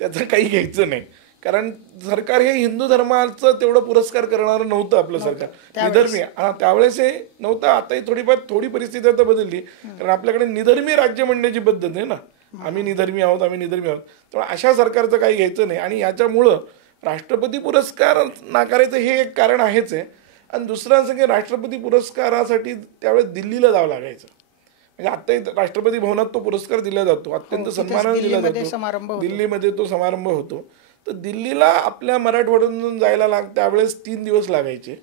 त्याचं काही घ्यायचं नाही, कारण सरकार हे हिंदू धर्माचं तेवढं पुरस्कार करणारं नव्हतं आपलं सरकार. निधर्मी त्यावेळेस हे नव्हतं. आताही थोडी परिस्थिती आता बदलली, कारण आपल्याकडे निधर्मी राज्य म्हणण्याची पद्धत आहे ना, आम्ही निधर्मी आहोत, आम्ही निधर्मी आहोत. त्यामुळे अशा सरकारचं काही घ्यायचं नाही. आणि याच्यामुळं राष्ट्रपती पुरस्कार नाकारायचं हे एक कारण आहेच आहे. आणि दुसरं असं की राष्ट्रपती पुरस्कारासाठी त्यावेळेस दिल्लीला जावं लागायचं. म्हणजे आता राष्ट्रपती भवनात तो पुरस्कार दिला जातो, अत्यंत सन्मानाने दिला जातो, दिल्लीमध्ये तो समारंभ होतो. तर दिल्लीला आपल्या मराठवाड्यातून जायला त्यावेळेस 3 दिवस लागायचे.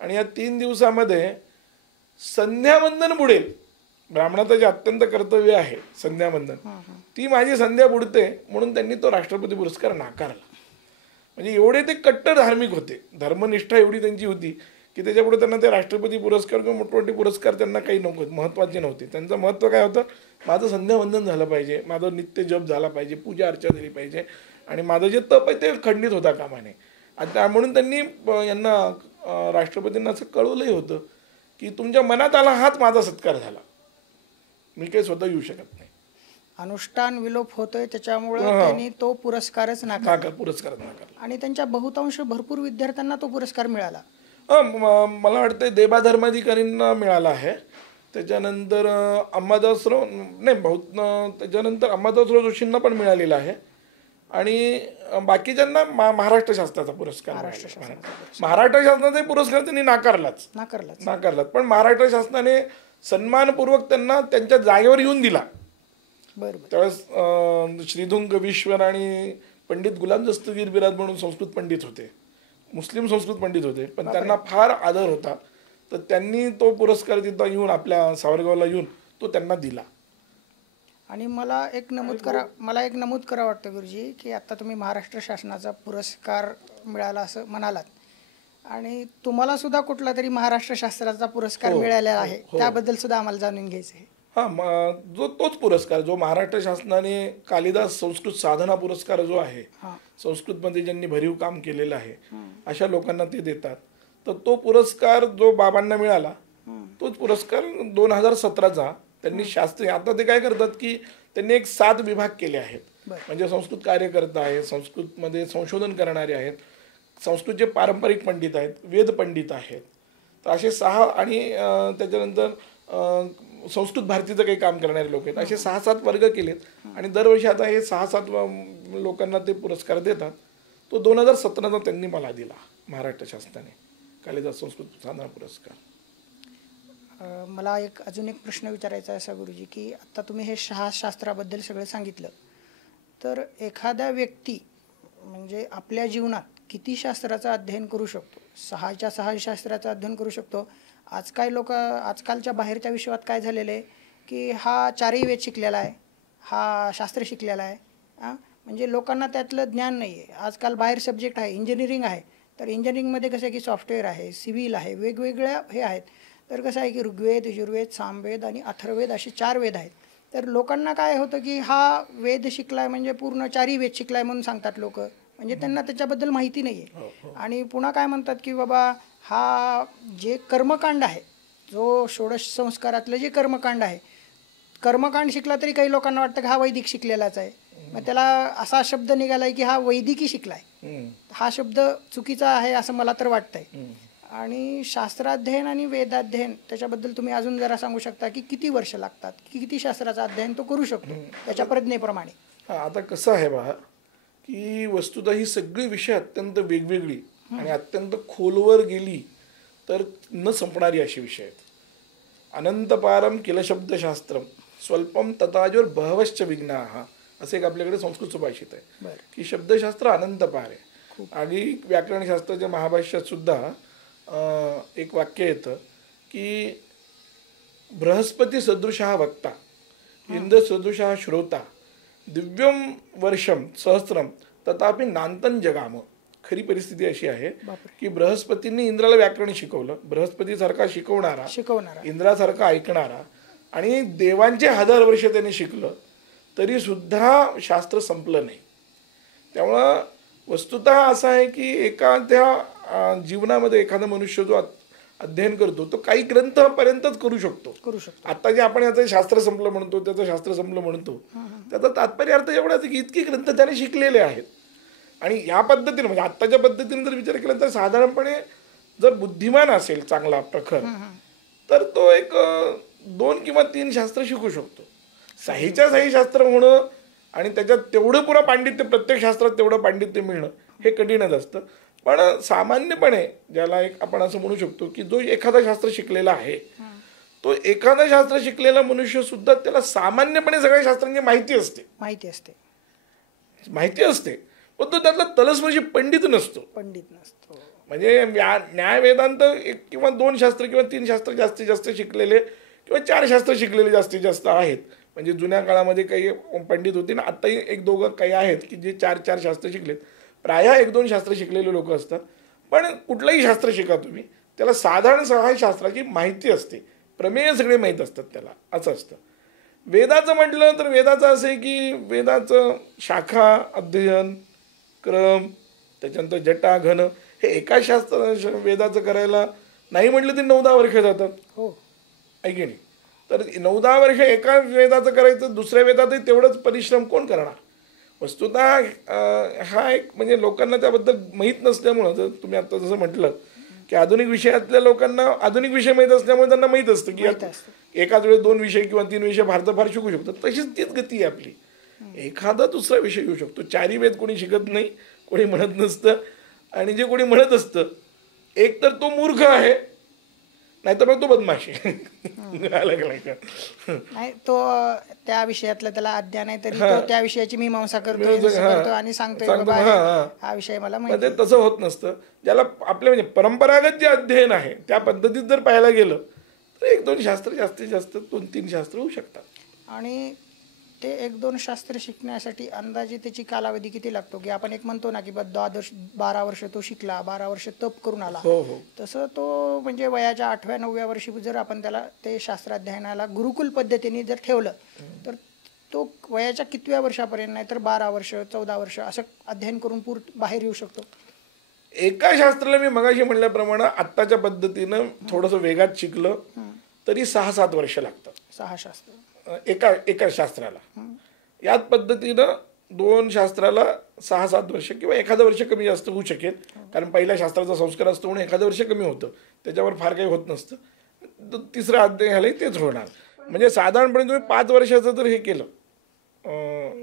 आणि या 3 दिवसामध्ये संध्यावंदन बुडेल, ब्राह्मणाचं जे अत्यंत कर्तव्य आहे संध्यावंदन, ती माझी संध्या बुडते म्हणून त्यांनी तो राष्ट्रपती पुरस्कार नाकारला. म्हणजे एवढे ते कट्टर धार्मिक होते, धर्मनिष्ठा एवढी त्यांची होती की त्याच्यापुढे त्यांना ते राष्ट्रपती पुरस्कार किंवा मोठमोठे पुरस्कार त्यांना काही नको, महत्त्वाचे नव्हते. त्यांचं महत्त्व काय होतं, माझं संध्यावंदन झालं पाहिजे, माझं नित्य जप झाला पाहिजे, पूजा अर्चा झाली पाहिजे आणि माझं जे तप आहे ते खंडित होता कामा नये. आणि म्हणून त्यांनी यांना राष्ट्रपतींना असं कळवलंही होतं की तुमच्या मनात आला हाच माझा सत्कार झाला, मी काही स्वतः येऊ शकत नाही. अनुष्ठान विलोप होतोय त्याच्यामुळे त्यांनी तो पुरस्कारच नाकारला. आणि त्यांच्या बहुतांश भरपूर विद्यार्थ्यांना तो पुरस्कार मिळाला. मला वाटतं देबा धर्माधिकारींना मिळाला आहे. त्याच्यानंतर अंबादासराव त्याच्यानंतर अंबादासराव जोशींना पण मिळालेला आहे. आणि बाकीच्यांना महाराष्ट्र शास्त्राचा पुरस्कार. महाराष्ट्र शासनाचा पुरस्कार त्यांनी नाकारलाच. पण महाराष्ट्र शासनाने सन्मानपूर्वक त्यांना त्यांच्या जागेवर येऊन दिला. त्यावेळेस श्रीधुंग कवीश्वर आणि पंडित गुलाम दस्तगीर बिराद म्हणून संस्कृत पंडित होते, मुस्लिम संस्कृत पंडित होते, पण त्यांना फार आदर होता. तर त्यांनी तो पुरस्कार तिथं येऊन आपल्या सावरगावला येऊन तो त्यांना दिला. आणि मला एक नमूद करा वाटतं गुरुजी की आता तुम्ही महाराष्ट्र शासनाचा पुरस्कार मिळाला असं म्हणालात आणि तुम्हाला सुद्धा कुठला तरी महाराष्ट्र शास्त्राचा पुरस्कार मिळालेला आहे, त्याबद्दल सुद्धा आम्हाला जाणून घ्यायचं आहे. तोच पुरस्कार जो महाराष्ट्र शासनाने कालिदास संस्कृत साधना पुरस्कार जो आहे, संस्कृतमध्ये ज्यांनी भरीव काम केलेलं आहे अशा लोकांना ते देतात. तर तो पुरस्कार जो बाबांना मिळाला तोच पुरस्कार 2017चा त्यांनी शास्त्री, आता ते काय करतात की त्यांनी एक 7 विभाग केले आहेत. म्हणजे संस्कृत कार्यकर्ता आहेत, संस्कृतमध्ये संशोधन करणारे आहेत, संस्कृतचे पारंपरिक पंडित आहेत, वेद पंडित आहेत, तर असे 6. आणि त्याच्यानंतर संस्कृत भारतीचं काही काम करणारे लोक आहेत, असे 6-7 वर्ग केलेत. आणि दरवर्षी आता हे 6-7 लोकांना ते पुरस्कार देतात. तो 2017चा त्यांनी मला दिला महाराष्ट्र शासनाने, कालिदास संस्कृत साधना पुरस्कार. मला अजून एक प्रश्न विचारायचा आहे असा गुरुजी की आता तुम्ही हे शास्त्राबद्दल सगळं सांगितलं, तर एखाद्या व्यक्ती म्हणजे आपल्या जीवनात किती शास्त्राचं अध्ययन करू शकतो? 6च्या 6 शास्त्राचं अध्ययन करू शकतो. आजकालच्या बाहेरच्या विश्वात काय झालेलं आहे की हा 4ही वेद शिकलेला आहे, हा शास्त्र शिकलेला आहे. म्हणजे लोकांना त्यातलं ज्ञान नाही आहे. आजकाल बाहेर सब्जेक्ट आहे, इंजिनिअरिंग आहे, तर इंजिनिअरिंगमध्ये कसं आहे की सॉफ्टवेअर आहे, सिव्हिल आहे, वेगवेगळ्या हे आहेत. तर कसं आहे की ऋग्वेद, यजुर्वेद, सामवेद आणि अथर्ववेद असे 4 वेद आहेत. तर लोकांना काय होतं की हा वेद शिकलाय म्हणजे पूर्ण 4ही वेद शिकलाय म्हणून सांगतात लोक. म्हणजे त्यांना त्याच्याबद्दल माहिती नाही आहे. आणि पुन्हा काय म्हणतात की बाबा हा जे कर्मकांड आहे, जो षोडश संस्कारातलं जे कर्मकांड आहे, कर्मकांड शिकला तरी काही लोकांना वाटतं की हा वैदिक शिकलेलाच आहे. मग त्याला असा शब्द निघालाय की हा वैदिकी शिकलाय. हा शब्द चुकीचा आहे असं मला तर वाटतंय. आणि शास्त्राध्ययन आणि वेदाध्ययन त्याच्याबद्दल तुम्ही अजून जरा सांगू शकता की किती वर्ष लागतात, किती शास्त्राचं अध्ययन तो करू शकतो त्याच्या प्रज्ञेप्रमाणे? आता कसं आहे बा की वस्तुतः ही सगळी विषय अत्यंत वेगवेगळी आणि अत्यंत खोलवर गेली तर न संपणारी अशी विषय आहेत. अनंतपारम किल शब्दशास्त्रम स्वल्पम तथाजोर बहवश्च विघ्नाः असे एक आपल्याकडे संस्कृत सुभाषित आहे की शब्दशास्त्र अनंतपार आहे. आणि व्याकरणशास्त्राच्या महाभाष्यात सुद्धा एक वाक्य येतं की बृहस्पती सदृशः वक्ता, इंद्र सदृशः श्रोता, दिव्यम वर्षम सहस्त्रम तथापि नांतन जगाम. खरी परिस्थिती अशी आहे की बृहस्पतींनी इंद्राला व्याकरण शिकवलं, बृहस्पतीसारखा शिकवणारा, इंद्रासारखा ऐकणारा, आणि देवांचे 1000 वर्ष त्याने शिकलं तरी सुद्धा शास्त्र संपलं नाही. त्यामुळं वस्तुतः असं आहे की एखाद्या जीवनामध्ये एखादा मनुष्य जो अध्ययन करतो तो काही ग्रंथापर्यंतच करू शकतो. आता जे आपण याचं शास्त्र संपलं म्हणतो, त्याचं शास्त्र संपलं म्हणतो, त्याचा तात्पर्य अर्थ एवढाच की इतके ग्रंथ त्याने शिकलेले आहेत. आणि या पद्धतीने म्हणजे आत्ताच्या पद्धतीने जर विचार केला तर साधारणपणे जर बुद्धिमान असेल चांगला प्रखर तर तो एक 2 किंवा 3 शास्त्र शिकू शकतो. 6च्या 6 शास्त्र होणं आणि त्याच्यात तेवढं पुरा पांडित्य, प्रत्येक शास्त्रात तेवढं पांडित्य मिळणं हे कठीणच असतं. पण सामान्यपणे ज्याला एक आपण असं म्हणू शकतो की जो एखादा शास्त्र शिकलेला आहे तो एखादा शास्त्र शिकलेला मनुष्य सुद्धा त्याला सामान्यपणे सगळ्या शास्त्रांची माहिती असते पण तो त्यातला तलस्पर्शी पंडित नसतो. म्हणजे न्याय वेदांत 1 किंवा 2 शास्त्र किंवा 3 शास्त्र जास्तीत जास्त शिकलेले किंवा 4 शास्त्र शिकलेले जास्तीत जास्त आहेत. म्हणजे जुन्या काळामध्ये काही पंडित होते ना, आत्ताही 1-2 काही आहेत की जे 4 शास्त्र शिकलेत. प्रायः 1-2 शास्त्र शिकलेले लोक असतात. पण कुठलंही शास्त्र शिका तुम्ही, त्याला साधारण 6 शास्त्राची माहिती असते, प्रमेय सगळे माहीत असतात त्याला, असं असतं. वेदाचं म्हटलं तर वेदाचं असं आहे की वेदाचं शाखा, अध्ययन, क्रम, त्याच्यानंतर जटा, घन हे एका शास्त्र वेदाचं करायला नाही म्हटलं तरी 9-10 वर्ष जातात. आहे की नाही? तर 9-10 वर्ष एका वेदाचं करायचं, दुसऱ्या वेदातही तेवढंच परिश्रम कोण करणार? वस्तुतः हा एक म्हणजे लोकांना त्याबद्दल माहीत नसल्यामुळं, जर तुम्ही आता जसं म्हटलं की आधुनिक विषयातल्या लोकांना आधुनिक विषय माहीत असल्यामुळे त्यांना माहीत असतं की एकाच वेळेस 2 विषय किंवा 3 विषय फार शिकू शकतो. तशीच तीच गती आहे आपली. एखादा दुसरा विषय येऊ शकतो. 4ही वेद कोणी शिकत नाही, कोणी म्हणत नसतं. आणि जे कोणी म्हणत असतं एक तर तो मूर्ख आहे, नाही तर मग तो बदमाश आहे. नाही, तो त्या विषयातलं त्याला अज्ञान आहे तरी तो त्या विषयाची मीमांसा करतो आणि सांगतोय हा विषय मला माहिती. तसं होत नसतं. ज्याला आपले म्हणजे परंपरागत जे अध्ययन आहे त्या पद्धतीत जर पाहायला गेलं तर 1-2 शास्त्र जास्तीत जास्त 2-3 शास्त्र होऊ शकतात. आणि ते 1-2 शास्त्र शिकण्यासाठी अंदाजे त्याची कालावधी किती लागतो? की आपण एक म्हणतो ना की 12 वर्ष तो शिकला, 12 वर्ष तप करून आला. तसं तो म्हणजे वयाच्या 8व्या-9व्या वर्षी जर आपण त्याला ते शास्त्राध्ययनाला गुरुकुल पद्धतीने जर ठेवलं तर तो वयाच्या कितव्या वर्षापर्यंत, नाही तर 12 वर्ष, 14 वर्ष असं अध्ययन करून बाहेर येऊ शकतो? एका शास्त्राला मी मगाशी म्हणल्याप्रमाणे आत्ताच्या पद्धतीनं थोडंसं वेगात शिकलं तरी 6-7 वर्ष लागतात. 6 शास्त्र एका शास्त्राला. याच पद्धतीनं 2 शास्त्राला 6-7 वर्ष किंवा एखादं वर्ष कमी जास्त होऊ शकेल, कारण पहिल्या शास्त्राचा संस्कार असतो म्हणून एखादं वर्ष कमी होतं, त्याच्यावर फार काही होत नसतं. 3रा अध्याय झालं तेच होणार. म्हणजे साधारणपणे तुम्ही 5 वर्षाचं जर हे केलं,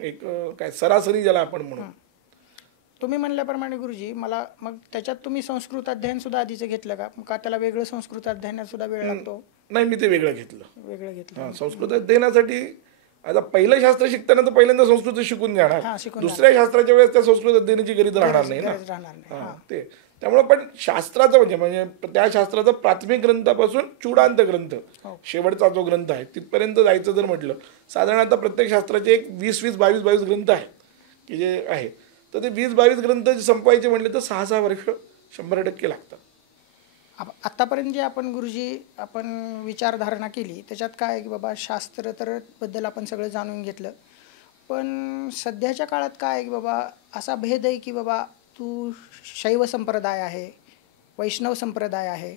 एक काय सरासरी ज्याला आपण म्हणू. तुम्ही म्हणल्याप्रमाणे गुरुजी, मला मग त्याच्यात तुम्ही संस्कृत अध्ययन सुद्धा आधीचं घेतलं का त्याला वेगळं संस्कृत अध्ययनात सुद्धा वेळ लागतो? नाही, मी ते वेगळं घेतलं. संस्कृत अध्ययनासाठी आता पहिलं शास्त्र शिकताना तर पहिल्यांदा संस्कृत शिकून जाणार, हा, शिकून दुसऱ्या शास्त्राच्या वेळेस त्या संस्कृत अध्ययनाची गरज राहणार नाही ना. गरज राहणार नाही. हा, ते त्यामुळे पण शास्त्राचं म्हणजे त्या शास्त्राचा प्राथमिक ग्रंथापासून चूडांत ग्रंथ शेवटचा जो ग्रंथ आहे तिथपर्यंत जायचं जर म्हटलं, साधारण आता प्रत्येक शास्त्राचे एक 20-20, 22-22 ग्रंथ आहेत की जे आहे. तर ते 20-22 ग्रंथ संपवायचे म्हटले तर 6-6 वर्ष 100% लागतात. आतापर्यंत जे आपण गुरुजी आपण विचारधारणा केली त्याच्यात काय आहे की बाबा शास्त्र तर बद्दल आपण सगळं जाणून घेतलं, पण सध्याच्या काळात काय आहे की बाबा असा भेद आहे की बाबा तू शैव संप्रदाय आहे, वैष्णव संप्रदाय आहे,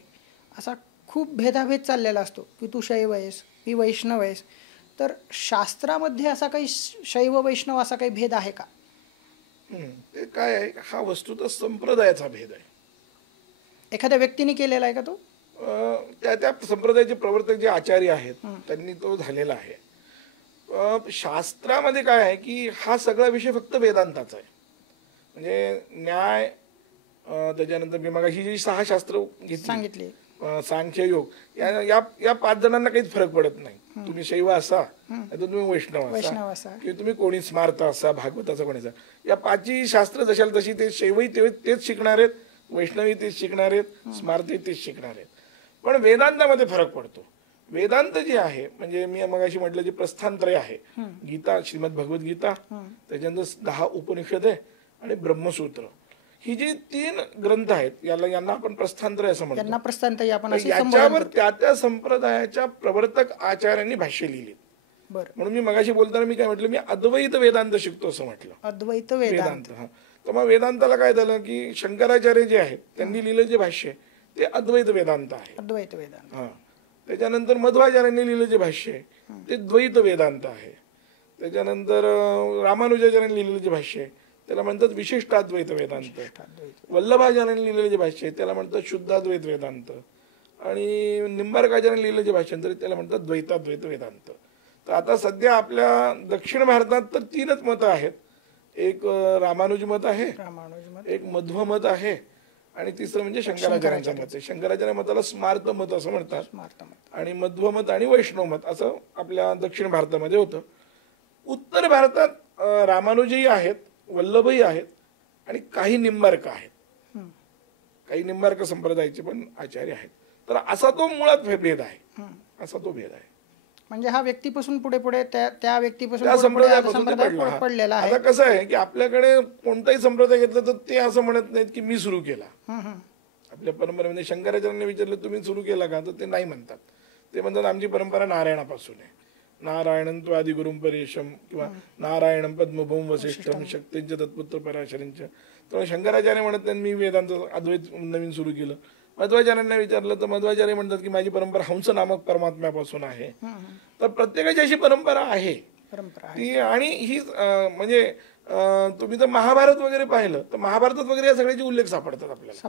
असा खूप भेदाभेद चाललेला असतो की तू शैव आहेस, मी वैष्णव आहेस. तर शास्त्रामध्ये असा काही शैव वैष्णव असा काही भेद आहे का? ते काय आहे, हा वस्तुतः संप्रदायाचा भेद आहे. एखाद्या व्यक्तीने केलेला आहे का तो? त्या त्या संप्रदायाचे प्रवर्तक जे आचार्य आहेत त्यांनी तो झालेला आहे. शास्त्रामध्ये काय आहे की हा सगळा विषय फक्त वेदांताचा आहे. म्हणजे न्याय, त्याच्यानंतर मी मग ही जी 6 शास्त्र सांगितली, सांख्य योग, या 5 जणांना काहीच फरक पडत नाही. तुम्ही शैव असा नाही तर तुम्ही वैष्णव असा किंवा तुम्ही कोणी स्मार्त असा, भागवताचा कोणीचा, या 5ही शास्त्र जशाला तशी ते शैवही तेच शिकणार आहेत, वैष्णवी तेच शिकणार आहेत, स्मार्ती तेच शिकणार आहेत. पण वेदांतामध्ये फरक पडतो. वेदांत जे आहे म्हणजे मी मगाशी म्हटलं जे प्रस्थानत्रय आहे, गीता, श्रीमद भगवद्गीता, त्याच्यानंतर 10 उपनिषद आहे आणि ब्रह्मसूत्र, ही जी 3 ग्रंथ आहेत यांना आपण प्रस्थानत्रय असं म्हणतो. प्रस्थानत्रय आपण याच्यावर त्या संप्रदायाच्या प्रवर्तक आचार्यांनी भाष्य लिहिली. म्हणून मी मगाशी बोलताना मी काय म्हटलं, मी अद्वैत वेदांत शिकतो असं म्हटलं. अद्वैत वेदांत. तर मग वेदांताला काय झालं की शंकराचार्य जे आहेत त्यांनी लिहिलं जे भाष्य ते अद्वैत वेदांत आहे. अद्वैत वेदांत. त्याच्यानंतर मध्वाचार्यांनी लिहिलं जे भाष्य आहे ते द्वैत वेदांत आहे. त्याच्यानंतर रामानुजाचार्यांनी लिहिलेलं जे भाष्य आहे त्याला म्हणतात विशिष्टाद्वैत वेदांत. वल्लभाचार्यांनी लिहिलेलं जे भाष्य आहे त्याला म्हणतात शुद्धाद्वैत वेदांत. आणि निंबार्काचार्यांनी लिहिलं जे भाष्य तर त्याला म्हणतात द्वैताद्वैत वेदांत. तर आता सध्या आपल्या दक्षिण भारतात तर 3च मतं आहेत. एक रामानुज मत आहे, एक मध्व मत आहे आणि तिसरं म्हणजे शंकराचार्यांचं मत आहे. शंकराचार्य मताला स्मार्त मत असं म्हणतात आणि मध्व मत आणि वैष्णव मत असं आपल्या दक्षिण भारतामध्ये होतं. उत्तर भारतात रामानुजही आहेत, वल्लभही आहेत आणि काही निंबार्क आहेत. काही निंबार्क संप्रदायाचे पण आचार्य आहेत. तर असा तो मुळात भेद आहे. असा तो भेद आहे. म्हणजे हा व्यक्तीपासून पुढे पुढे त्या व्यक्तीपासून पडलेला आहे. आता कसं आहे की आपल्याकडे कोणताही संप्रदाय घेतला तर ते असं म्हणत नाहीत की मी सुरू केला. आपल्या परंपरेमध्ये शंकराचार्यांनी विचारलं तुम्ही सुरू केला का, तर ते नाही म्हणतात. ते म्हणतात आमची परंपरा नारायणापासून आहे. नारायणं तु आदिगुरुं परेशम किंवा नारायणं पद्मभूम वसिष्ठम शक्तींच तत्पुत्र पराशरींच. तर शंकराचार्य म्हणत नाही मी वेदांत अद्वैत नवीन सुरू केलं. मध्वाचार्यांना विचारलं तर मध्वाचार्य म्हणतात की माझी परंपरा हंस नामक परमात्म्यापासून आहे. तर प्रत्येकाची अशी परंपरा आहे ती. आणि ही म्हणजे तुम्ही तर महाभारत वगैरे पाहिलं तर महाभारतात वगैरे या सगळ्याचे उल्लेख सापडतात आपल्याला.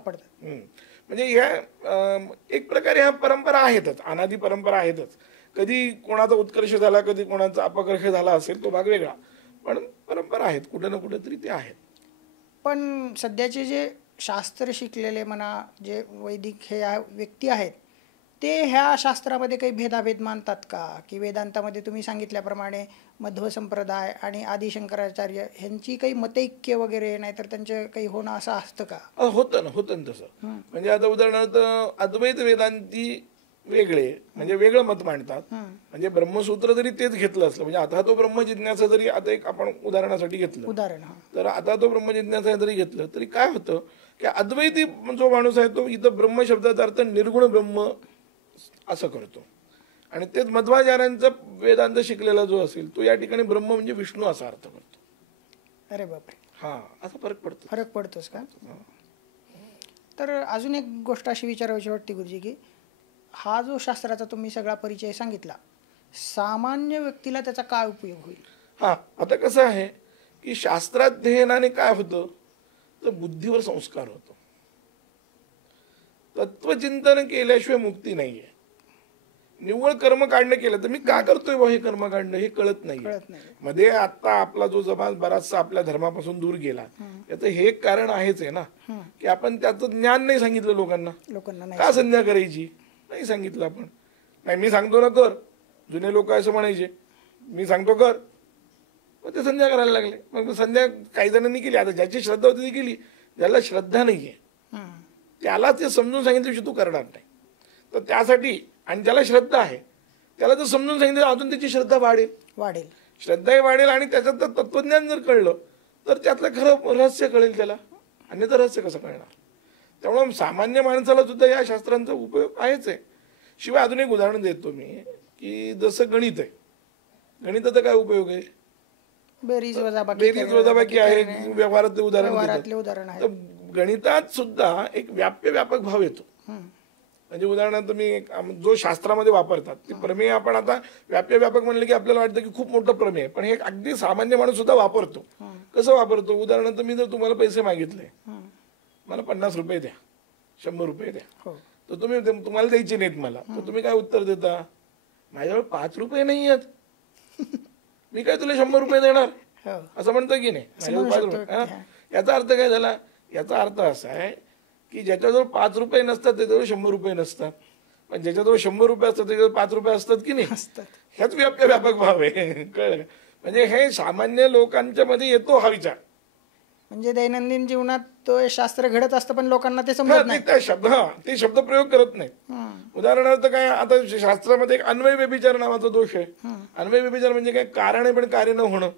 म्हणजे ह्या एक प्रकारे ह्या परंपरा आहेतच, अनादी परंपरा आहेतच. कधी कोणाचा उत्कर्ष झाला, कधी कोणाचा अपकर्ष झाला असेल तो भाग वेगळा, पण परंपरा आहेत कुठे ना कुठेतरी ते आहेत. पण सध्याचे जे शास्त्र शिकलेले म्हणा जे वैदिक हे व्यक्ती आहेत ते ह्या शास्त्रामध्ये काही भेदाभेद मानतात का, की वेदांतामध्ये तुम्ही सांगितल्याप्रमाणे मध्व संप्रदाय आणि आदिशंकराचार्य ह्यांची काही मतैक्य वगैरे नाही तर त्यांचं काही होणं असं असतं का? होतं ना तसं. म्हणजे आता उदाहरणार्थ अद्वैत वेदांती वेगळे म्हणजे वेगळं मत मांडतात. म्हणजे ब्रह्मसूत्र जरी तेच घेतलं असलं, म्हणजे आता तो ब्रह्मजिज्ञासा जरी आता एक आपण उदाहरणासाठी घेतलं तर आता तो ब्रह्मजिज्ञासा जरी घेतलं तरी काय होतं की अद्वैती जो माणूस आहे तो इथं ब्रह्म शब्दाचा अर्थ निर्गुण ब्रह्म असं करतो आणि तेच मध्वाचार्यांचा वेदांत शिकलेला जो असेल तो या ठिकाणी ब्रह्म म्हणजे विष्णू असा अर्थ करतो. अरे बापरे. असा फरक पडतोच का? तर अजून एक गोष्ट अशी विचारायची वाटते गुरुजी की हा जो शास्त्राचा तुम्ही सगळा परिचय सांगितला, सामान्य व्यक्तीला त्याचा काय उपयोग होईल? आता कसं आहे की शास्त्राध्ययनाने काय होतं तर बुद्धीवर संस्कार होतो. तत्वचिंतन केल्याशिवाय मुक्ती नाहीये. निव्वळ कर्मकांड केलं तर मी का करतोय बा हे कर्मकांड हे कळत नाही. मध्ये आता आपला जो समाज बराचसा आपल्या धर्मापासून दूर गेला याचं हे कारण आहेच आहे ना की आपण त्याचं ज्ञान नाही सांगितलं लोकांना. का संध्या करायची नाही सांगितलं आपण. नाही मी सांगतो ना कर. जुने लोक असं म्हणायचे मी सांगतो कर, मग ते संध्या करायला लागले. मग संध्या काही जणांनी केली. आता ज्याची श्रद्धा होती ती केली, ज्याला श्रद्धा नाहीये त्याला ते समजून सांगितलं तू करणार नाही. तर त्यासाठी, आणि ज्याला श्रद्धा आहे त्याला जर समजून सांगितलं अजून त्याची श्रद्धा वाढेल, श्रद्धाही वाढेल, आणि त्याच्यात तत्वज्ञान जर कळलं तर त्यातलं खरं रहस्य कळेल त्याला, अन्यथा रहस्य कसं कळणार. त्यामुळे सामान्य माणसाला सुद्धा या शास्त्रांचा उपयोग आहेच आहे. शिवाय अजून एक उदाहरण देतो मी, की जसं गणित आहे, गणिताचा काय उपयोग आहे, बेरीज वजाबाकी आहे, व्यवहारातले उदाहरण आहे. तर गणितात सुद्धा एक व्यापक भाव येतो. म्हणजे उदाहरणार्थ मी जो शास्त्रामध्ये वापरतात ते प्रमेय, आपण आता व्यापक म्हणले की आपल्याला वाटतं की खूप मोठं प्रमेय, पण हे अगदी सामान्य माणूस सुद्धा वापरतो. कसं वापरतो, उदाहरणार्थ मी जर तुम्हाला पैसे मागितले, मला 50 रुपये द्या, 100 रुपये द्या, तर तुम्हाला द्यायचे नाहीत मला, तर तुम्ही काय उत्तर देता, माझ्याजवळ 5 रुपये नाही आहेत, मी काय तुला 100 रुपये देणार, असं म्हणतो की नाही. याचा अर्थ काय झाला, याचा अर्थ असा आहे की ज्याच्याजवळ 5 रुपये नसतात त्याच्याजवळ 100 रुपये नसतात, पण ज्याच्याजवळ 100 रुपये असतात त्याच्याजवळ 5 रुपये असतात की नाही. ह्याच व्यापक भाव आहे, कळलं. म्हणजे हे सामान्य लोकांच्या मध्ये येतो हा विचार. म्हणजे दैनंदिन जीवनात तो शास्त्र घडत असतं पण लोकांना ते समजत नाही, ते शब्द प्रयोग करत नाही. उदाहरणार्थ काय, आता शास्त्रामध्ये एक अन्वय व्यभिचार नावाचा दोष आहे. अन्वय व्यभिचार म्हणजे काय, कारण आहे पण कार्य न होणं.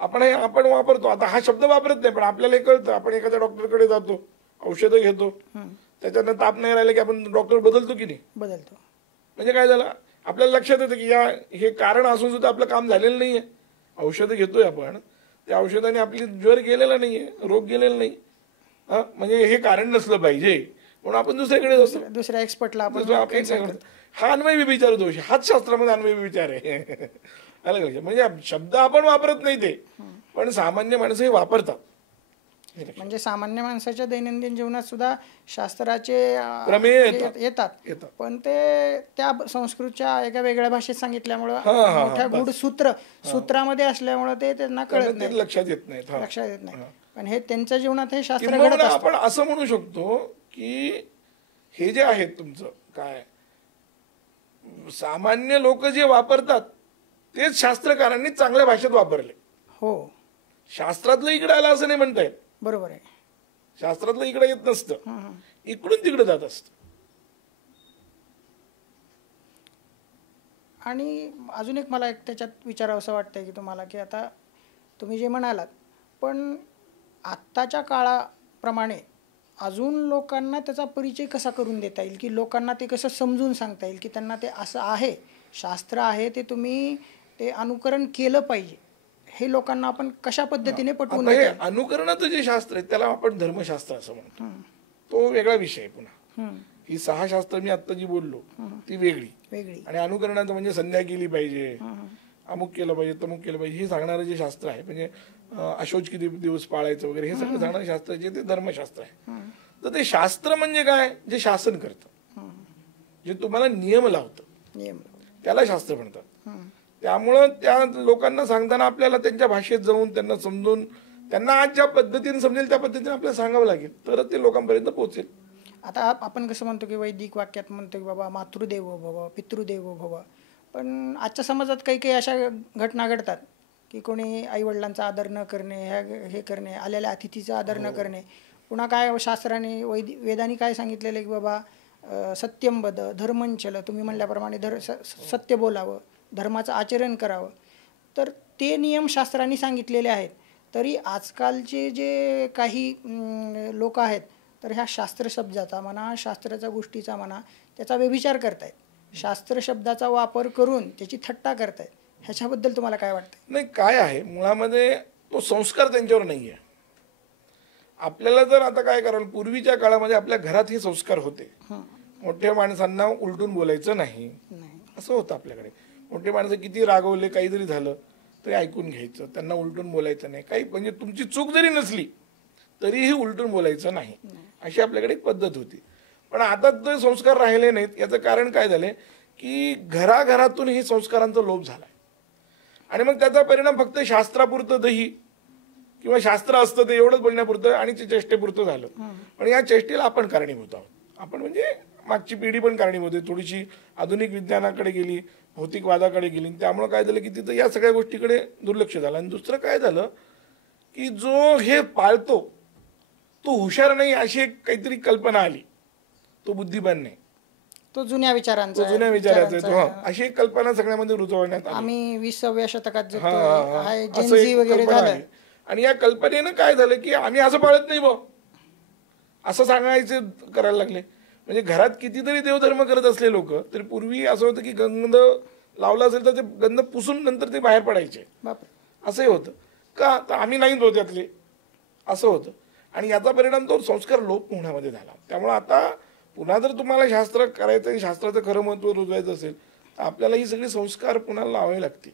आपण वापरतो, आता हा शब्द वापरत नाही पण आपल्याला हे कळतं. आपण एखाद्या डॉक्टरकडे जातो, औषधं घेतो, त्याच्यानं ताप नाही राहिला की आपण डॉक्टर बदलतो की नाही, बदलतो. म्हणजे काय झालं, आपल्याला लक्षात येतं की हे कारण असून सुद्धा आपलं काम झालेलं नाहीये. औषधं घेतोय आपण, त्या औषधाने आपली ज्वर गेलेला नाहीये, रोग गेलेला नाही, म्हणजे हे कारण नसलं पाहिजे म्हणून आपण दुसऱ्याकडे जातो, दुसऱ्या एक्सपर्टला. हा अन्वय व्यभिचार दोष, हाच शास्त्रामध्ये अन्वय व्यभिचार आहे. म्हणजे शब्द आपण वापरत नाही ते, पण सामान्य माणसं हे वापरतात. म्हणजे सामान्य माणसाच्या दैनंदिन जीवनात सुद्धा शास्त्राचे प्रमेय येतात, पण ते त्या संस्कृतच्या एका वेगळ्या भाषेत सांगितल्यामुळं, मोठ्या गूढ सूत्रामध्ये असल्यामुळे ते त्यांना कळत नाही, लक्षात येत नाही. पण हे त्यांच्या जीवनात हे शास्त्र घडत असतं. आपण असं म्हणू शकतो की हे जे आहेत तुमचं काय, सामान्य लोक जे वापरतात तेच शास्त्रकारांनी चांगल्या भाषेत वापरले. हो, शास्त्रातलं इकडे आलं असं नाही म्हणतायत. बरोबर आहे, शास्त्रातलं इकडे येत नसतं, इकडून तिकडे जात असतं. आणि अजून एक मला त्याच्यात विचारावं असं वाटतंय की तुम्हाला, की आता तुम्ही जे म्हणालात, पण आत्ताच्या काळाप्रमाणे अजून लोकांना त्याचा परिचय कसा करून देता येईल, की लोकांना ते कसं समजून सांगता येईल की त्यांना ते असं आहे, शास्त्र आहे, ते तुम्ही ते अनुकरण केलं पाहिजे, हे लोकांना आपण कशा पद्धतीने पटवून देता येईल. अनुकरणाचं जे शास्त्र आहे त्याला आपण धर्मशास्त्र असं म्हणतो, तो वेगळा विषय आहे. पुन्हा ही 6 शास्त्र मी आता जी बोललो ती वेगळी, आणि अनुकरणाचं म्हणजे संध्या केली पाहिजे, अमुक केलं पाहिजे, तमुक केलं पाहिजे, हे सांगणारं जे शास्त्र आहे, म्हणजे अशौच किती दिवस पाळायचं वगैरे, हे सगळं सांगणारं शास्त्र जे ते धर्मशास्त्र आहे. तर ते शास्त्र म्हणजे काय, जे शासन करतं, जे तुम्हाला नियम लावतं, त्याला शास्त्र म्हणतात. त्यामुळं त्या लोकांना सांगताना आपल्याला त्यांच्या भाषेत जाऊन त्यांना समजून, त्यांना आज ज्या पद्धतीने समजेल त्या पद्धतीने आपल्याला सांगावं लागेल, तर ते लोकांपर्यंत पोहोचेल. आता आपण कसं म्हणतो की वैदिक वाक्यात म्हणतो की बाबा मातृदेवो भव, पितृदेवो भव, पण आजच्या समाजात काही काही अशा घटना घडतात की कोणी आईवडिलांचा आदर न करणे, हे करणे, आलेल्या अतिथीचा आदर न करणे. पुन्हा काय शास्त्राने वेदांनी काय सांगितलेलं की बाबा सत्यम वद धर्मंचल, तुम्ही म्हणल्याप्रमाणे सत्य बोलावं, धर्माचं आचरण करावं. तर ते नियम शास्त्रांनी सांगितलेले आहेत, तरी आजकालचे जे काही लोक आहेत तर ह्या शास्त्र शब्दाचा म्हणा, शास्त्राच्या गोष्टीचा म्हणा, त्याचा व्यभिचार करतायत, शास्त्र शब्दाचा वापर करून त्याची थट्टा करतायत. ह्याच्याबद्दल तुम्हाला काय वाटतं? नाही, काय आहे मुळामध्ये तो संस्कार त्यांच्यावर नाही आहे. आपल्याला जर आता काय कराल, पूर्वीच्या काळामध्ये आपल्या घरात हे संस्कार होते, मोठ्या माणसांना उलटून बोलायचं नाही असं होतं आपल्याकडे. मोठे माणसं किती रागवले, काहीतरी झालं तरी ऐकून घ्यायचं, त्यांना उलटून बोलायचं नाही. काही म्हणजे तुमची चूक जरी नसली तरीही उलटून बोलायचं नाही, अशी आपल्याकडे एक पद्धत होती. पण आता ते संस्कार राहिले नाहीत. याचं कारण काय झालंय की घराघरातून हे संस्कारांचा लोप झालाय, आणि मग त्याचा परिणाम फक्त शास्त्रापुरतं दही किंवा शास्त्र असतं ते एवढंच बोलण्यापुरतं आणि ते चेष्टेपुरतं झालं. पण या चेष्टेला आपण कारणीभूत आहोत. आपण म्हणजे मागची पिढी पण कारणीभूत आहे, थोडीशी आधुनिक विज्ञानाकडे गेली, भौतिकवादाकडे गेली, त्यामुळे काय झालं की तिथं या सगळ्या गोष्टीकडे दुर्लक्ष झालं. आणि दुसरं काय झालं की जो हे पाळतो तो हुशार नाही अशी एक काहीतरी कल्पना आली, तो बुद्धिमान नाही, तो जुन्या विचारांचा जुन्या विचाराचा आहे, तो अशी एक कल्पना सगळ्यामध्ये रुजवण्यात आली. आम्ही 20व्या शतकात असं वगैरे कल्पना झालं. आली. आणि या कल्पनेनं काय झालं की आम्ही असं पाळत नाही बा, असं सांगायचं करायला लागले. म्हणजे घरात कितीतरी देवधर्म करत असले लोक तरी पूर्वी असं होतं की गंध लावला असेल तर ते गंध पुसून नंतर ते बाहेर पडायचे, असंही होतं का, तर आम्ही नाही तो त्यातले, असं होतं. आणि याचा परिणाम तो संस्कार लोप होण्यामध्ये झाला. त्यामुळे आता पुन्हा जर तुम्हाला शास्त्र करायचं आणि शास्त्राचं खरं महत्त्व रुजवायचं असेल तर आपल्याला ही सगळी संस्कार पुन्हा लावावे लागतील.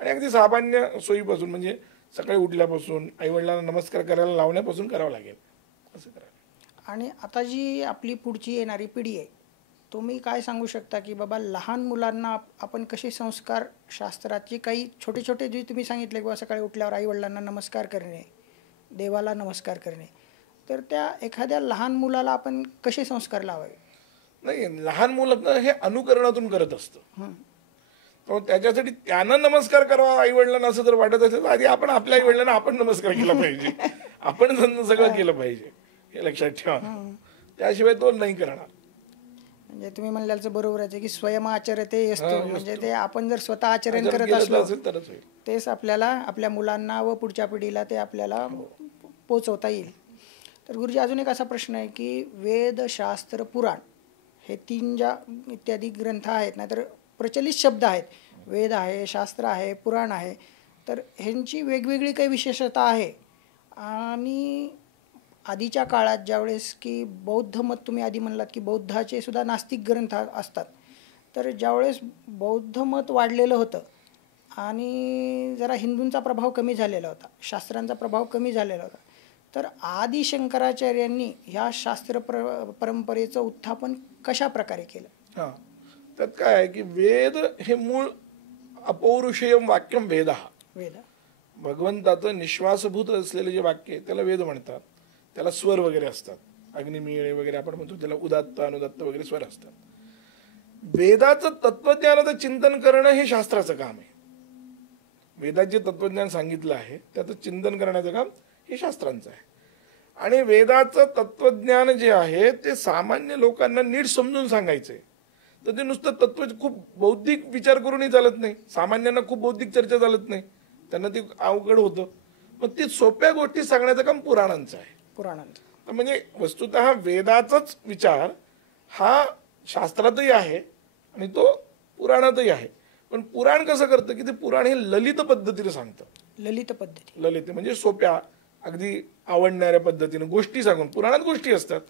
आणि अगदी सामान्य सोयीपासून, म्हणजे सकाळी उठल्यापासून आईवडिलांना नमस्कार करायला लावण्यापासून करावं लागेल, असं करा. आणि आता जी आपली पुढची येणारी पिढी आहे, तुम्ही काय सांगू शकता की बाबा लहान मुलांना आपण कसे संस्कार, शास्त्राचे काही छोटे छोटे जे तुम्ही सांगितले की सकाळी उठल्यावर आईवडिलांना नमस्कार करणे, देवाला नमस्कार करणे, तर त्या एखाद्या लहान मुलाला आपण कसे संस्कार लावावे? नाही, लहान मुलं हे अनुकरणातून करत असतं, तर त्याच्यासाठी त्यांना नमस्कार करावा आईवडिलांना असं जर वाटत असेल तर आधी आपण आपल्या आईवडिलांना आपण नमस्कार केला पाहिजे, आपण सगळं केलं पाहिजे, हे लक्षात ठेवा. त्याशिवाय तो नाही करणार. म्हणजे तुम्ही म्हणल्याचं बरोबर आहे की स्वयंआचरते असतो, म्हणजे ते आपण जर स्वतः आचरण करत असलो तरच होईल. तेच आपल्याला आपल्या मुलांना व पुढच्या पिढीला ते आपल्याला पोचवता येईल. तर गुरुजी, अजून एक असा प्रश्न आहे की वेद, शास्त्र, पुराण हे 3 ज्या इत्यादी ग्रंथ आहेत ना, तर प्रचलित शब्द आहेत, वेद आहे, शास्त्र आहे, पुराण आहे, तर ह्यांची वेगवेगळी काही विशेषता आहे. आणि आधीच्या काळात ज्यावेळेस की बौद्ध मत, तुम्ही आधी म्हणलात की बौद्धाचे सुद्धा नास्तिक ग्रंथ असतात, तर ज्यावेळेस बौद्ध मत वाढलेलं होतं आणि जरा हिंदूंचा प्रभाव कमी झालेला होता, शास्त्रांचा प्रभाव कमी झालेला होता, तर आदि शंकराचार्यांनी ह्या शास्त्र परंपरेचं उत्थापन कशा प्रकारे केलं? हां, त्यात काय आहे की वेद हे मूळ अपौरुषेयम वाक्यम वेद, वेद भगवंताचं निश्वासभूत असलेले जे वाक्य आहे त्याला वेद म्हणतात. त्याला स्वर वगैरे असतात, अग्निमीळे वगैरे आपण म्हणतो, त्याला उदात्त अनुदात्त वगैरे स्वर असतात. वेदाचं तत्वज्ञानाचं चिंतन करणं हे शास्त्राचं काम आहे. वेदात जे तत्वज्ञान सांगितलं आहे त्याचं चिंतन करण्याचं काम हे शास्त्रांचं आहे. आणि वेदाचं तत्वज्ञान जे आहे ते सामान्य लोकांना नीट समजून सांगायचंय, तर ते नुसतं तत्व खूप बौद्धिक विचार करूनही चालत नाही. सामान्यांना खूप बौद्धिक चर्चा चालत नाही, त्यांना ते अवघड होतं. मग ती सोप्या गोष्टी सांगण्याचं काम पुराणांचं आहे. पुराणांचं म्हणजे वस्तुतः वेदाचाच विचार हा शास्त्रातही आहे आणि तो पुराणातही आहे. पण पुराण कसं करतं की ते पुराण हे ललित पद्धतीने सांगतं. ललित पद्धती, ललित म्हणजे सोप्या, अगदी आवडणाऱ्या पद्धतीने गोष्टी सांगून. पुराणात गोष्टी असतात,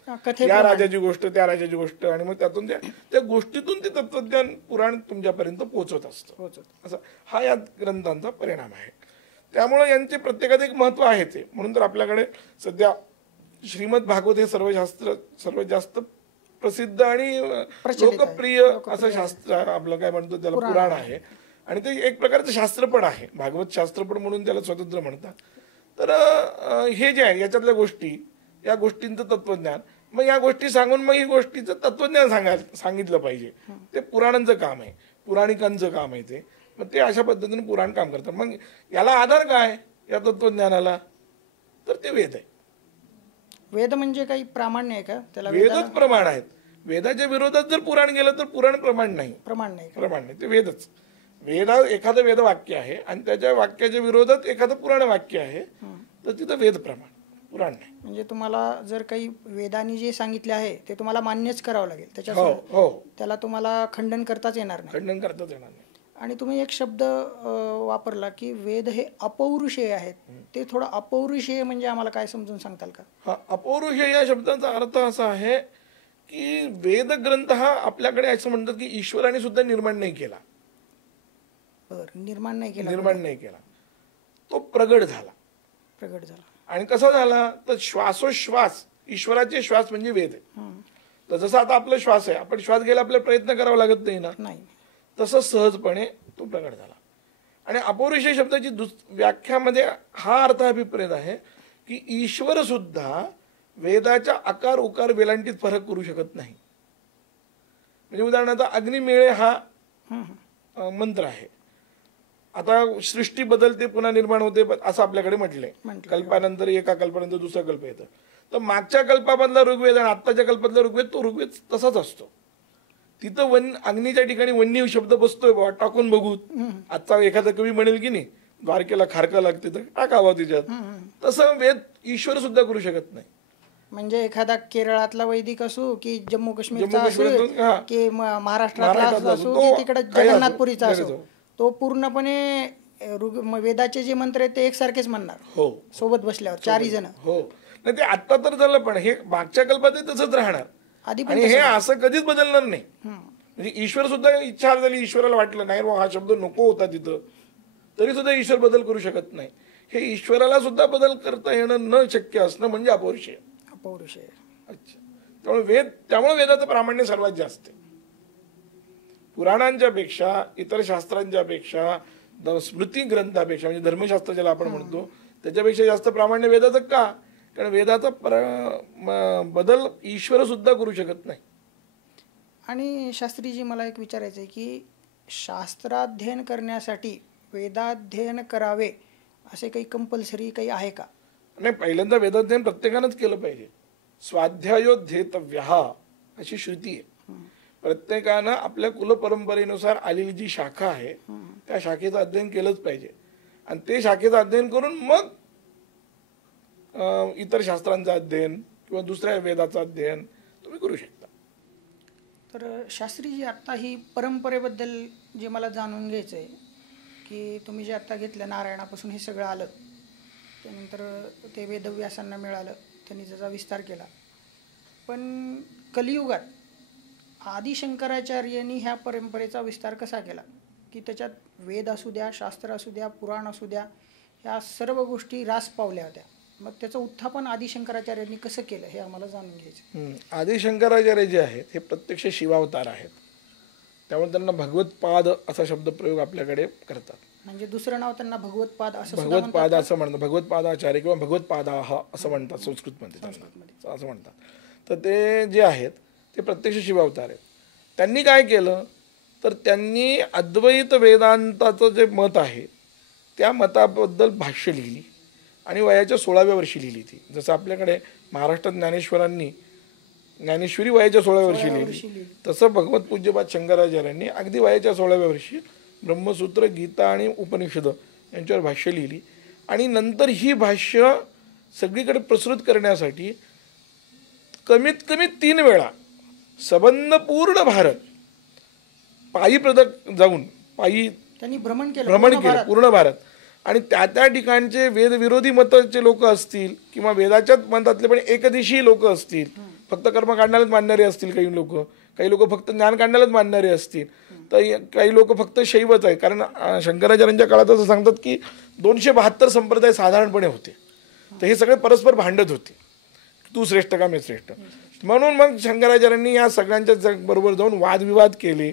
या राजाची गोष्ट, त्या राजाची गोष्ट, आणि मग त्यातून त्या गोष्टीतून ते तत्वज्ञान पुराण तुमच्यापर्यंत पोहोचत असतं. असं हा या ग्रंथांचा परिणाम आहे. त्यामुळे यांचे प्रत्येकात एक महत्व आहे ते. म्हणून तर आपल्याकडे सध्या श्रीमद भागवत हे सर्वात जास्त प्रसिद्ध आणि लोकप्रिय असं शास्त्र, आपलं काय म्हणतो त्याला, पुराण आहे. आणि ते एक प्रकारचं शास्त्र पण आहे, भागवत शास्त्र पण म्हणून त्याला स्वतंत्र म्हणतात. तर हे जे आहे याच्यातल्या गोष्टी, या गोष्टींचं तत्वज्ञान, मग या गोष्टी सांगून मग ही गोष्टीचं तत्वज्ञान सांगितलं पाहिजे. ते पुराणांचं काम आहे, पुराणिकांचं काम आहे ते. मग ते अशा पद्धतीने पुराण काम करतात. मग याला आधार काय या तत्वज्ञानाला, तर ते वेद आहे. वेद म्हणजे काही प्रामाण्य आहे का त्याला? वेदच प्रमाण आहेत. वेदाच्या विरोधात जर पुराण गेलं तर पुराण प्रमाण नाही. प्रमाण नाही, ते वेदच. एखादं वेद वाक्य आहे आणि त्याच्या वाक्याच्या विरोधात एखादं पुराण वाक्य आहे, तर तिथं वेद प्रमाण, पुराण नाही. म्हणजे तुम्हाला जर काही वेदांनी जे सांगितले आहे ते तुम्हाला मान्यच करावं लागेल, त्याच्या त्याला तुम्हाला खंडन करताच येणार नाही. आणि तुम्ही एक शब्द वापरला की वेद हे अपौरुषेय आहेत, ते थोडं अपौरुषेय म्हणजे आम्हाला काय समजून सांगताल का? हा, अपौरुषेय या शब्दाचा अर्थ असा आहे की वेद ग्रंथ हा आपल्याकडे असं म्हणतात की ईश्वराने सुद्धा निर्माण नाही केला. निर्माण नाही केला, तो प्रगट झाला. आणि कसा झाला तर श्वासोश्वास, ईश्वराचे श्वास म्हणजे वेद आहे. तर जसं आता आपला श्वास आहे, आपण श्वास घ्यायला आपल्याला प्रयत्न करावा लागत नाही ना, तसं सहजपणे तो प्रगट झाला. आणि अपौरुषेय शब्दाची व्याख्यामध्ये हा अर्थ अभिप्रेत आहे की ईश्वर सुद्धा वेदाच्या आकार उकार वेलांटीत फरक करू शकत नाही. म्हणजे उदाहरणार्थ अग्निमेळे हा मंत्र आहे. आता सृष्टी बदलते पुन्हा निर्माण होते असं आपल्याकडे म्हटलंय. कल्पानंतर एका कल्पानंतर दुसरा कल्प येतं. तर मागच्या कल्पामधला ऋग्वेद आणि आत्ताच्या कल्पातला ऋग्वेद तो ऋग्वेद तसाच असतो. तिथं अग्नीच्या ठिकाणी वन्य शब्द बसतोय बाबा टाकून बघू. आजचा एखादा कवी म्हणेल की नाही द्वारकेला खारका लागते तर टाकावं तिच्यात. तसं वेद ईश्वर सुद्धा करू शकत नाही. म्हणजे एखादा केरळातला वैदिक असू की जम्मू काश्मीरचा असू की महाराष्ट्रातला असू की तिकडे जगन्नाथपुरीचा असो, तो पूर्णपणे वेदाचे जे मंत्र आहेत ते एकसारखेच म्हणणार. हो, सोबत बसल्यावर चारही जण. हो, नाही ते आता तर झालं पण हे मागच्या कल्पात तसंच राहणार आणि हे असं कधीच बदलणार नाही. म्हणजे ईश्वर सुद्धा इच्छा झाली, ईश्वराला वाटलं नाही हा शब्द नको होता तिथं, तरी सुद्धा ईश्वर बदल करू शकत नाही. हे ईश्वराला सुद्धा बदल करता येणं न शक्य असणं म्हणजे अपौरुष आहे. अच्छा, त्यामुळे वेदाचं प्रामाण्य सर्वात जास्त आहे. पुराणांच्या पेक्षा, इतर शास्त्रांच्या पेक्षा, स्मृती ग्रंथापेक्षा म्हणजे धर्मशास्त्र ज्याला आपण म्हणतो त्याच्यापेक्षा जास्त प्रामाण्य वेदाचं का? कारण वेदाचा बदल ईश्वर सुद्धा करू शकत नाही. आणि शास्त्रीजी मला एक विचारायचं आहे की शास्त्राध्ययन करण्यासाठी वेदाध्ययन करावे असे काही कंपल्सरी काही आहे का? नाही, पहिल्यांदा वेदाध्ययन प्रत्येकानंच केलं पाहिजे. स्वाध्यायोध्येतव्यः अशी श्रुती आहे. प्रत्येकानं आपल्या कुलपरंपरेनुसार आलेली जी शाखा आहे त्या शाखेचं अध्ययन केलंच पाहिजे आणि ते शाखेचं अध्ययन करून मग इतर शास्त्रांचं अध्ययन किंवा दुसऱ्या वेदाचं अध्ययन तुम्ही करू शकता. तर शास्त्रीजी आत्ता ही परंपरेबद्दल जे मला जाणून घ्यायचं आहे की तुम्ही जे आत्ता घेतलं नारायणापासून हे सगळं आलं, त्यानंतर ते वेदव्यासांना मिळालं, त्यांनी त्याचा विस्तार केला. पण कलियुगात आदि शंकराचार्यांनी ह्या परंपरेचा विस्तार कसा केला की त्याच्यात वेद असू द्या, शास्त्र असू द्या, पुराण असू द्या, ह्या सर्व गोष्टी रास पावल्या होत्या. मग त्याचं उत्थापन आदि शंकराचार्यांनी कसं केलं हे आम्हाला जाणून घ्यायचं. आदि शंकराचार्य जे आहेत हे प्रत्यक्ष शिवावतार आहेत, त्यामुळे त्यांना भगवतपाद असा शब्द प्रयोग आपल्याकडे करतात. म्हणजे दुसरं नाव त्यांना भगवतपाद असं भगवतपाद असं म्हणतात. भगवतपादाचार्य किंवा भगवतपादाः असं म्हणतात संस्कृतमध्ये असं म्हणतात. तर ते जे आहेत ते प्रत्यक्ष शिवावतार आहेत. त्यांनी काय केलं तर त्यांनी अद्वैत वेदांताचं जे मत आहे त्या मताबद्दल भाष्य लिहिली आणि वयाच्या 16व्या वर्षी लिहिली ती. जसं आपल्याकडे महाराष्ट्रात ज्ञानेश्वरांनी ज्ञानेश्वरी वयाच्या 16व्या वर्षी लिहिली, तसं भगवत पूज्यपाद शंकराचार्यांनी अगदी वयाच्या 16व्या वर्षी ब्रह्मसूत्र, गीता आणि उपनिषद यांच्यावर भाष्य लिहिली. आणि नंतर ही भाष्य सगळीकडे प्रसृत करण्यासाठी कमीत कमी 3 वेळा सबंध पूर्ण भारत पायी जाऊन पायी त्यांनी भ्रमण केलं पूर्ण भारत. आणि त्या ठिकाणचे वेदविरोधी मताचे लोक असतील किंवा वेदाच्याच मतातले पण एकदिशी लोक असतील, फक्त कर्म काढण्यालाच मानणारे असतील काही लोक फक्त ज्ञान काढण्यालाच मानणारे असतील, तर काही लोक फक्त शैवच आहे. कारण शंकराचार्यांच्या काळात असं सांगतात की 272 संप्रदाय साधारणपणे होते, तर हे सगळे परस्पर भांडत होते, तू श्रेष्ठ का मी श्रेष्ठ. म्हणून मग शंकराचार्यांनी या सगळ्यांच्या बरोबर जाऊन वादविवाद केले,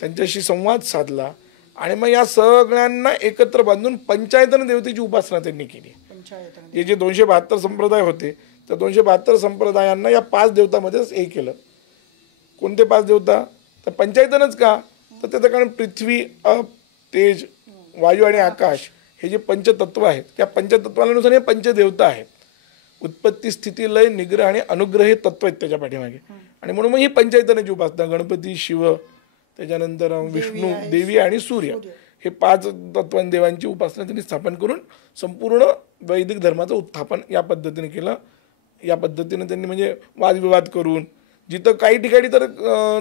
त्यांच्याशी संवाद साधला आणि मग या सगळ्यांना एकत्र बांधून पंचायतन देवतेची उपासना त्यांनी केली. हे जे 272 संप्रदाय होते त्या 272 संप्रदायांना या 5 देवतामध्येच हे केलं. कोणते 5 देवता तर पंचायतनच का तर त्याचं कारण पृथ्वी, अप, तेज, वायू आणि आकाश हे जे पंचतत्व आहेत त्या पंचतत्वानुसार हे पंचदेवता आहेत. उत्पत्ती, स्थिती, लय, निग्रह आणि अनुग्रह हे तत्व आहेत त्याच्या पाठीमागे. आणि म्हणून मग ही पंचायतनाची उपासना गणपती, शिव, त्याच्यानंतर विष्णू, देवी आणि सूर्य हे 5 तत्वान देवांची उपासना त्यांनी स्थापन करून संपूर्ण वैदिक धर्माचं उत्थापन या पद्धतीने केलं. या पद्धतीने त्यांनी म्हणजे वादविवाद करून जिथं काही ठिकाणी तर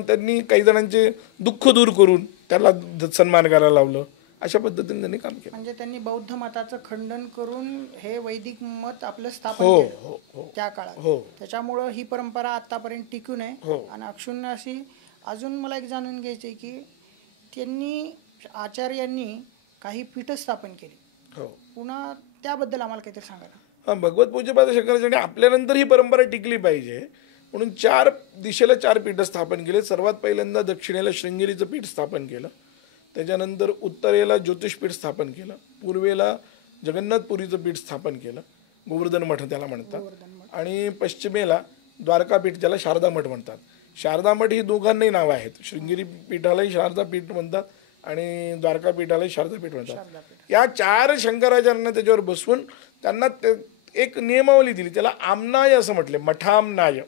त्यांनी काही जणांचे दुःख दूर करून त्याला सन्मान करायला लावलं. अशा पद्धतीने त्यांनी काम केलं. म्हणजे त्यांनी बौद्ध मताचं खंडन करून हे वैदिक मत आपलं स्थापन केलं त्या काळात. त्याच्यामुळं ही परंपरा आतापर्यंत टिकून आहे आणि अक्षुण्ण अशी. अजून मला एक जाणून घ्यायचं आहे की त्यांनी आचार्यांनी काही पीठ स्थापन केली, पुन्हा त्याबद्दल आम्हाला काहीतरी सांगा ना. भगवत पूज्यपाद शंकराचार्य आपल्यानंतर ही परंपरा टिकली पाहिजे म्हणून 4 दिशेला 4 पीठ स्थापन केले. सर्वात पहिल्यांदा दक्षिणेला शृंगेरीचं पीठ स्थापन केलं, त्याच्यानंतर उत्तरेला ज्योतिषपीठ स्थापन केलं, पूर्वेला जगन्नाथपुरीचं पीठ स्थापन केलं, गोवर्धन मठ त्याला म्हणतात, आणि पश्चिमेला द्वारकापीठ ज्याला शारदा मठ म्हणतात. शारदा मठ ही दोघांनाही नावं आहेत. शृंगेरी पीठालाही शारदा पीठ म्हणतात आणि द्वारका पीठालाही शारदा पीठ म्हणतात. या 4 शंकराचार्यांना त्याच्यावर बसवून त्यांना एक नियमावली दिली, त्याला आमनाय असं म्हटले, मठामनाय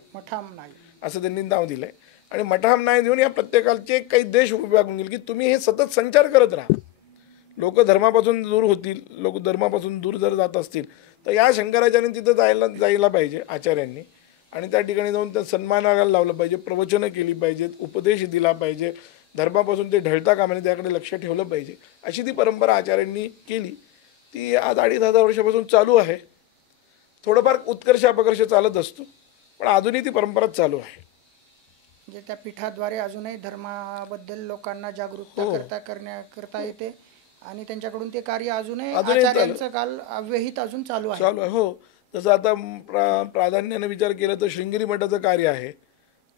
असं त्यांनी नाव दिलंय. आणि मठामनाय देऊन या प्रत्येकाचे काही देश विभागून गेले की तुम्ही हे सतत संचार करत राहा. लोक धर्मापासून दूर होतील, लोक धर्मापासून दूर जर जात असतील तर या शंकराचार्यांनी तिथं जायला पाहिजे आचार्यांनी, आणि त्या ठिकाणी जाऊन त्या सन्मानाला लावलं पाहिजे, प्रवचनं केली पाहिजेत, उपदेश दिला पाहिजे, धर्मापासून ते ढळता कामाने त्याकडे लक्ष ठेवलं पाहिजे. अशी ती परंपरा आचार्यांनी केली. ती आज 2500 वर्षापासून चालू आहे. थोडंफार उत्कर्ष अपकर्ष चालत असतो, पण अजूनही ती परंपरा चालू आहे. म्हणजे त्या पीठाद्वारे अजूनही धर्माबद्दल लोकांना जागरूकता करता येते आणि त्यांच्याकडून ते कार्य अजूनही आचार्यांचं काल अव्यहित अजून चालू आहे. हो, जसं आता प्राधान्याने विचार केला तर शृंगेरी मठाचं कार्य आहे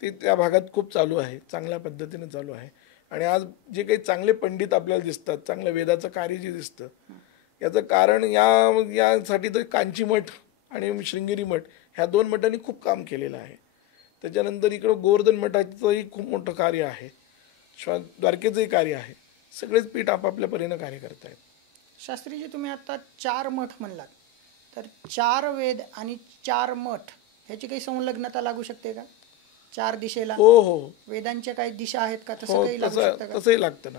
ते त्या भागात खूप चालू आहे, चांगल्या पद्धतीने चालू आहे. आणि आज जे काही चांगले पंडित आपल्याला दिसतात, चांगलं वेदाचं कार्य जे दिसतं, याचं कारण यासाठी तर कांची मठ आणि शृंगेरी मठ ह्या 2 मठांनी खूप काम केलेलं आहे. त्याच्यानंतर इकडं गोवर्धन मठाचंही खूप मोठं कार्य आहे, द्वारकेचंही कार्य आहे. सगळेच पीठ आपापल्या परीनं कार्य करत आहेत. शास्त्रीजी, तुम्ही आता 4 मठ म्हणलात, तर 4 वेद आणि 4 मठ ह्याची काही संलग्नता लागू शकते का 4 दिशेला? हो, वेदांच्या काही दिशा आहेत का, तसं काही लागू शकतं का? तसंही लागतं ना.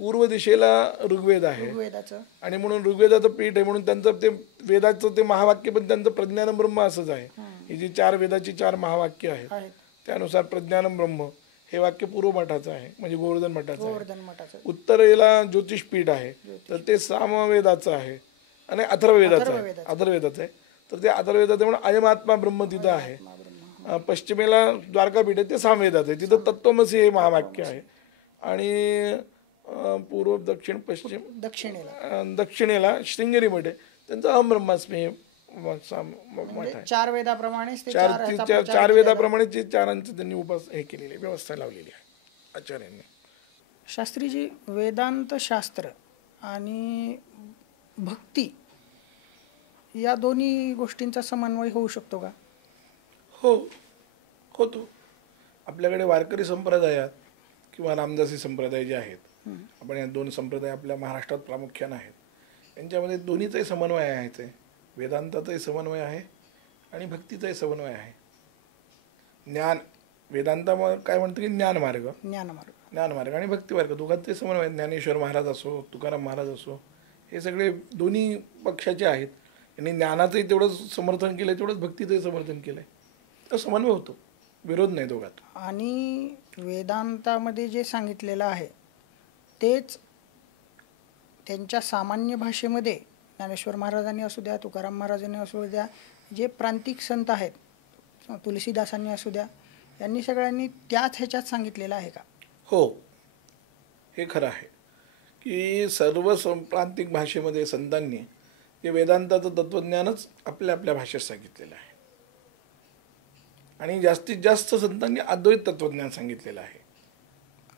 पूर्व दिशेला ऋग्वेद आहे, ऋग्वेदाचं, आणि म्हणून ऋग्वेदाचं पीठ आहे, म्हणून त्यांचं ते वेदाचं ते महावाक्य पण त्यांचं प्रज्ञानम ब्रह्म असंच आहे. ही जी 4 वेदाची 4 महावाक्य आहेत त्यानुसार प्रज्ञानम ब्रह्म हे वाक्य पूर्व मठाचं आहे, म्हणजे गोवर्धन मठाचं. उत्तरेला ज्योतिषपीठ आहे तर ते सामवेदाचं आहे आणि अथर्ववेदाचं आहे. तर ते अथर्ववेदाचं म्हणून अयमात्मा ब्रह्म तिथं आहे. पश्चिमेला द्वारकापीठ आहे, ते सामवेदाचं आहे, तिथं तत्त्वमसी हे महावाक्य आहे. आणि पूर्व दक्षिण पश्चिम दक्षिणेला शृंगेरी मठ आहे, त्यांचं अहम ब्रह्मास्मी मठ आहे. 4 वेदाप्रमाणे 4 वेदाप्रमाणे 4 त्यांनी हे केलेली व्यवस्था लावलेली आहे आचार्यांनी. शास्त्रीजी, वेदांत शास्त्र आणि भक्ती या दोन्ही गोष्टींचा समन्वय होऊ शकतो का? हो, होतो. आपल्याकडे वारकरी संप्रदायात किंवा रामदासी संप्रदाय जे आहेत, आपण या 2 संप्रदाय आपल्या महाराष्ट्रात प्रामुख्याने आहेत, यांच्यामध्ये दोन्हीचाही समन्वय आहे. वेदांताचाही समन्वय आहे आणि भक्तीचाही समन्वय आहे. वेदांता काय म्हणतं की ज्ञानमार्ग आणि भक्तिमार्ग दोघांचे समन्वय. ज्ञानेश्वर महाराज असो, तुकाराम महाराज असो, हे सगळे दोन्ही पक्षाचे आहेत. यांनी ज्ञानाचंही तेवढंच समर्थन केलंय, तेवढंच भक्तीचंही समर्थन केलंय. तर समन्वय होतो, विरोध नाही दोघात. आणि वेदांतामध्ये जे सांगितलेलं आहे तेच त्यांच्या सामान्य भाषेमध्ये ज्ञानेश्वर महाराजांनी असू द्या, तुकाराम महाराजांनी असू द्या, जे प्रांतिक संत आहेत, तुलसीदासांनी असू द्या, यांनी सगळ्यांनी त्याच ह्याच्यात सांगितलेलं आहे का? हो, हे खरं आहे की सर्व प्रांतिक भाषेमध्ये संतांनी जे वेदांताचं तत्त्वज्ञानच आपल्या आपल्या भाषेत सांगितलेलं आहे. आणि जास्तीत जास्त संतांनी अद्वैत तत्त्वज्ञान सांगितलेलं आहे.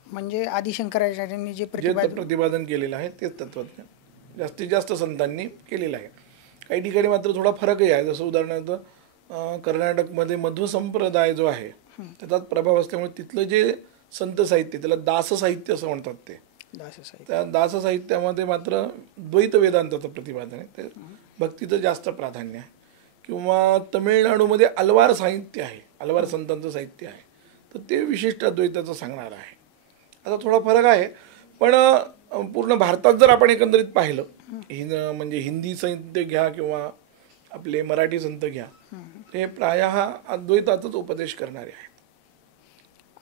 म्हणजे आदिशंकराचार्यांनी जे प्रतिपादन केलेलं आहे तेच तत्त्वज्ञान जास्तीत जास्त संतांनी केलेलं आहे. काही ठिकाणी मात्र थोडा फरकही आहे. जसं उदाहरणार्थ कर्नाटकमध्ये मध्व संप्रदाय जो आहे त्याचाच प्रभाव असल्यामुळे तिथलं जे संत साहित्य त्याला दास साहित्य असं म्हणतात. ते त्या दास साहित्यामध्ये मात्र द्वैत वेदांताचं प्रतिपादन आहे, ते भक्तीचं जास्त प्राधान्य आहे. किंवा तमिळनाडूमध्ये अलवार साहित्य आहे, अलवार संतांचं साहित्य आहे, तर ते विशिष्ट अद्वैताचं सांगणार आहे. आता थोडा फरक आहे, पण पूर्ण भारतात जर आपण एकंदरीत पाहिलं, म्हणजे हिंदी साहित्य घ्या किंवा आपले मराठी संत घ्या, ते प्रायः अद्वैताचाच उपदेश करणारे आहेत.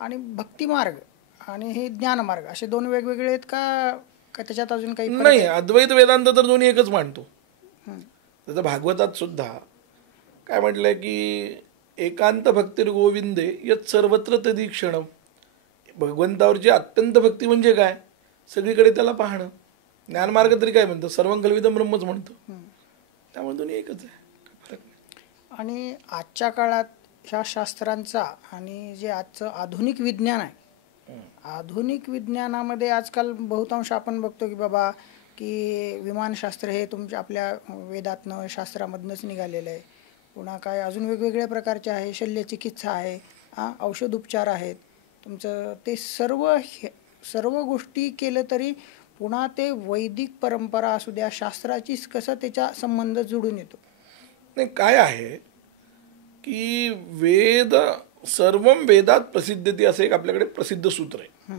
आणि भक्तिमार्ग आणि हे ज्ञानमार्ग असे 2 वेगवेगळे आहेत का त्याच्यात अजून काही नाही? अद्वैत वेदांत तर दोन्ही एकच मांडतो. त्याचं भागवतात सुद्धा काय म्हटलंय की एकांत भक्तीर गोविंदे यत सर्वत्र तदीक्षण. भगवंतावरची अत्यंत भक्ती म्हणजे काय? सगळीकडे त्याला पाहणं. ज्ञानमार्ग तरी काय म्हणतो? सर्वं खल्विदं ब्रह्मच म्हणतो. त्यामुळे दोन्ही एकच आहे, फरक नाही. आणि आजच्या काळात ह्या शास्त्रांचा आणि जे आजचं आधुनिक विज्ञान आहे, आधुनिक विज्ञानामध्ये आजकाल बहुतांश आपण बघतो की बाबा की विमानशास्त्र हे तुमच्या आपल्या वेदातनं शास्त्रामधनंच निघालेलं आहे. पुन्हा काय अजून वेगवेगळ्या प्रकारचे आहे, शल्यचिकित्सा आहे, औषध उपचार आहेत. तुमचं ते सर्व गोष्टी केलं तरी पुन्हा ते वैदिक परंपरा असू द्या, शास्त्राचीच कसं त्याचा संबंध जुळून येतो. नाही, काय आहे की वेद सर्वम वेदात प्रसिद्धती असं एक आपल्याकडे प्रसिद्ध सूत्र आहे.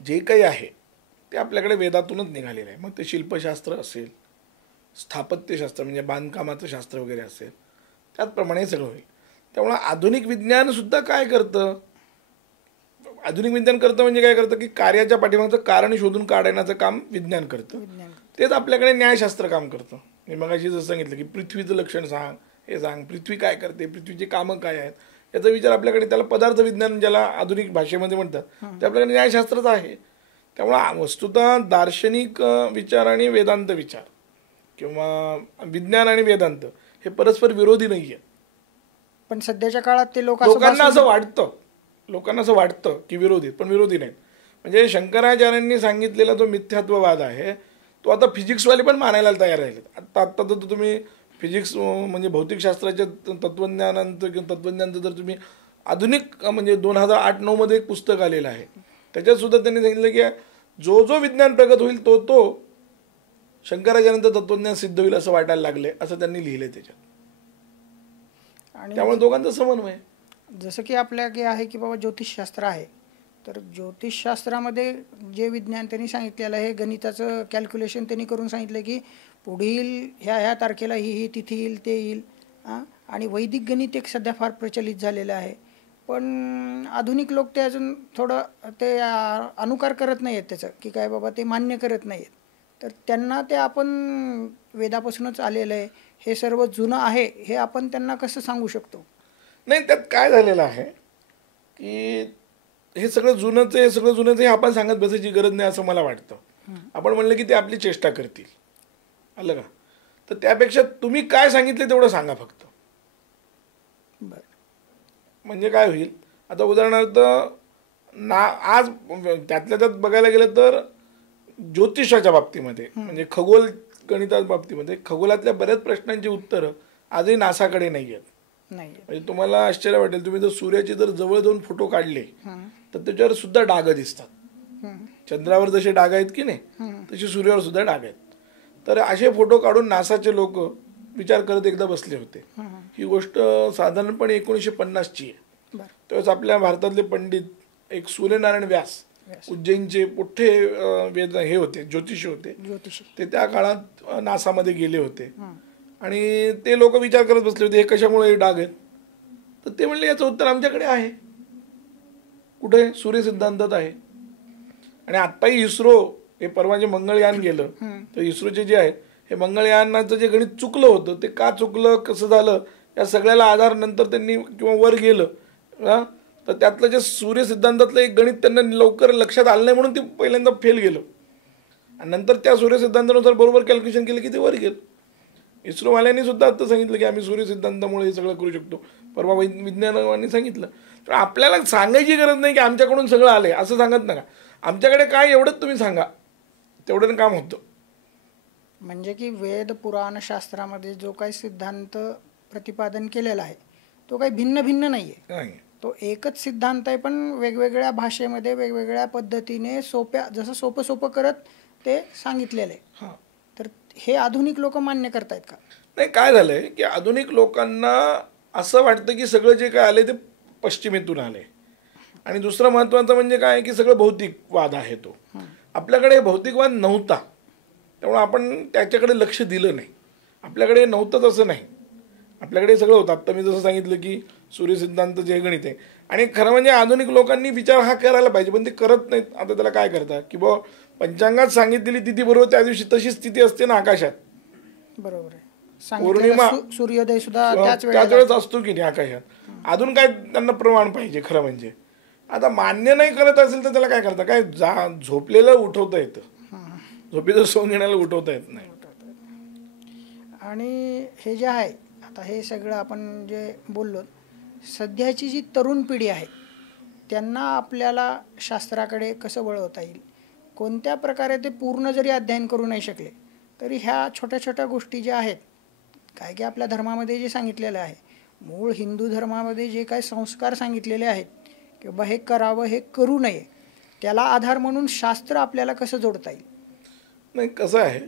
जे काही आहे ते आपल्याकडे वेदातूनच निघालेलं आहे. मग ते शिल्पशास्त्र असेल, स्थापत्यशास्त्र म्हणजे बांधकामाचं शास्त्र वगैरे असेल, त्याचप्रमाणे हे सगळं होईल. त्यामुळं आधुनिक विज्ञान सुद्धा काय करतं, आधुनिक विज्ञान करतं म्हणजे काय करतं की कार्याच्या पाठीमागचं कारण शोधून काढण्याचं काम विज्ञान करतं. तेच आपल्याकडे न्यायशास्त्र काम करतं. मी मगाशी जसं सांगितलं की पृथ्वीचं लक्षण सांग, हे सांग, पृथ्वी काय करते, पृथ्वीची कामं काय आहेत, याचा विचार आपल्याकडे, त्याला पदार्थ विज्ञान ज्याला आधुनिक भाषेमध्ये म्हणतात, ते आपल्याकडे न्यायशास्त्रच आहे. त्यामुळं वस्तुतः दार्शनिक विचार आणि वेदांत विचार किंवा विज्ञान आणि वेदांत हे परस्पर विरोधी नाही आहेत. पण सध्याच्या काळात ते लोकांना असं वाटतं की विरोधी, पण विरोधी नाहीत. म्हणजे शंकराचार्यांनी सांगितलेला जो मिथ्यात्ववाद आहे तो आता फिजिक्सवाले पण मानायला तयार राहिले. आत्ता तर तुम्ही फिजिक्स म्हणजे भौतिकशास्त्राच्या तत्वज्ञानाचं जर तुम्ही आधुनिक म्हणजे 2008-9 मध्ये एक पुस्तक आलेलं आहे, त्याच्यात सुद्धा त्यांनी सांगितलं की जो विज्ञान प्रगत होईल तो शंकराचार्यांचं तत्वज्ञान सिद्ध होईल असं वाटायला लागले, असं त्यांनी लिहिलंय त्याच्यात. आणि त्यामुळे दोघांचा समन्वय. जसं की आपल्याकडे आहे की बाबा ज्योतिषशास्त्र आहे, तर ज्योतिषशास्त्रामध्ये जे विज्ञान त्यांनी सांगितलेलं आहे, गणिताचं कॅल्क्युलेशन त्यांनी करून सांगितलं की पुढील ह्या तारखेला ही तिथी येईल, ते येईल. आणि वैदिक गणित एक सध्या फार प्रचलित झालेलं आहे, पण आधुनिक लोक ते अजून थोडं ते अनुकार करत नाही आहेत त्याचं, की काय बाबा ते मान्य करत नाही आहेत. तर त्यांना ते आपण वेदापासूनच आलेलं आहे, हे सर्व जुनं आहे हे आपण त्यांना कसं सांगू शकतो. नाही, त्यात काय झालेलं आहे की हे सगळं जुनंच हे आपण सांगत बसायची गरज नाही असं मला वाटतं. आपण म्हणलं की ते आपली चेष्टा करतील, आलं का. तर त्यापेक्षा तुम्ही काय सांगितले तेवढं सांगा फक्त. म्हणजे काय होईल, आता उदाहरणार्थ आज त्यातल्या त्यात बघायला गेलं तर ज्योतिषाच्या बाबतीमध्ये म्हणजे खगोल गणिताच्या बाबतीमध्ये खगोलातल्या बऱ्याच प्रश्नांची उत्तरं आजही नासाकडे नाही आहेत. म्हणजे तुम्हाला आश्चर्य वाटेल, तुम्ही जर सूर्याचे जर जवळ जाऊन फोटो काढले तर त्याच्यावर सुद्धा डाग दिसतात. चंद्रावर जसे डाग आहेत की नाही, तसे सूर्यावर सुद्धा डाग आहेत. तर असे फोटो काढून नासाचे लोक विचार करत एकदा बसले होते. ही गोष्ट साधारणपणे 1950ची आहे. त्यावेळेस आपल्या भारतातले पंडित एक सूर्यनारायण व्यास, उज्जैनचे मोठे वेद हे होते, ज्योतिषी होते, ते त्या काळात नासामध्ये गेले होते आणि ते लोक विचार करत बसले होते हे कशामुळे डाग आहेत. तर ते म्हणले याचं उत्तर आमच्याकडे आहे. कुठे? सूर्यसिद्धांतात आहे. आणि आत्ताही इस्रो हे परवा जे मंगळयान गेलं, तर इस्रोचे जे आहे हे मंगळयानाचं जे गणित चुकलं होतं, ते का चुकलं, कसं झालं, या सगळ्याला आधार नंतर त्यांनी किंवा वर गेलं तर त्यातलं जे सूर्यसिद्धांतातलं एक गणित त्यांना लवकर लक्षात आलं नाही म्हणून ते पहिल्यांदा फेल गेलं आणि नंतर त्या सूर्यसिद्धांतानुसार बरोबर कॅल्क्युलेशन केलं की ते वर गेलं. इस्रोवाल्यांनी सुद्धा आता सांगितलं की आम्ही सूर्यसिद्धांतामुळे हे सगळं करू शकतो. परवा विज्ञानाने सांगितलं. तर आपल्याला सांगायची गरज नाही की आमच्याकडून सगळं आलंय असं सांगत नका. आमच्याकडे काय एवढंच तुम्ही सांगा, तेवढं काम होतं. म्हणजे की वेद पुराण शास्त्रामध्ये जो काही सिद्धांत प्रतिपादन केलेला आहे तो काही भिन्न नाही आहे. तो एकच सिद्धांत आहे, पण वेगवेगळ्या भाषेमध्ये वेगवेगळ्या पद्धतीने जसं सोपं करत ते सांगितलेलं आहे. तर हे आधुनिक लोक मान्य करतायत का? नाही, काय झालंय की आधुनिक लोकांना असं वाटतं की सगळं जे काय आले ते पश्चिमेतून आले. आणि दुसरं महत्त्वाचं म्हणजे काय की सगळं भौतिकवाद आहे. तो आपल्याकडे भौतिकवाद नव्हता, त्यामुळे आपण त्याच्याकडे लक्ष दिलं नाही. आपल्याकडे नव्हतंच असं नाही, आपल्याकडे सगळं होतं. आत्ता मी जसं सांगितलं की सूर्यसिद्धांत जे गणित आहे, आणि खरं म्हणजे आधुनिक लोकांनी विचार हा करायला पाहिजे, पण ते करत नाहीत. आता त्याला काय करतात की बुवा पंचांगात सांगितलेली तिथी बरोबर त्या दिवशी तशी स्थिती असते ना आकाशात. बरोबर आहे. पौर्णिमा सूर्योदय सुद्धा त्याच वेळेस असतो की नाही आकाशात. अजून काय त्यांना प्रमाण पाहिजे खरं म्हणजे. आता मान्य नाही करत असेल तर त्याला काय करता, काय झोपलेलं उठवता येतं, झोपेचं सोंग घेण्याला उठवता येत नाही. आणि हे जे आहे आता हे सगळं आपण जे बोललो, सध्याची जी तरुण पिढी आहे त्यांना आपल्याला शास्त्राकडे कसं वळवता येईल, कोणत्या प्रकारे ते पूर्ण जरी अध्ययन करू नाही शकले तरी ह्या छोट्या छोट्या गोष्टी ज्या आहेत, काय की आपल्या धर्मामध्ये जे सांगितलेलं आहे, मूळ हिंदू धर्मामध्ये जे काही संस्कार सांगितलेले आहेत की बाबा हे करावं, हे करू नये, त्याला आधार म्हणून शास्त्र आपल्याला कसं जोडता येईल? नाही, कसं आहे,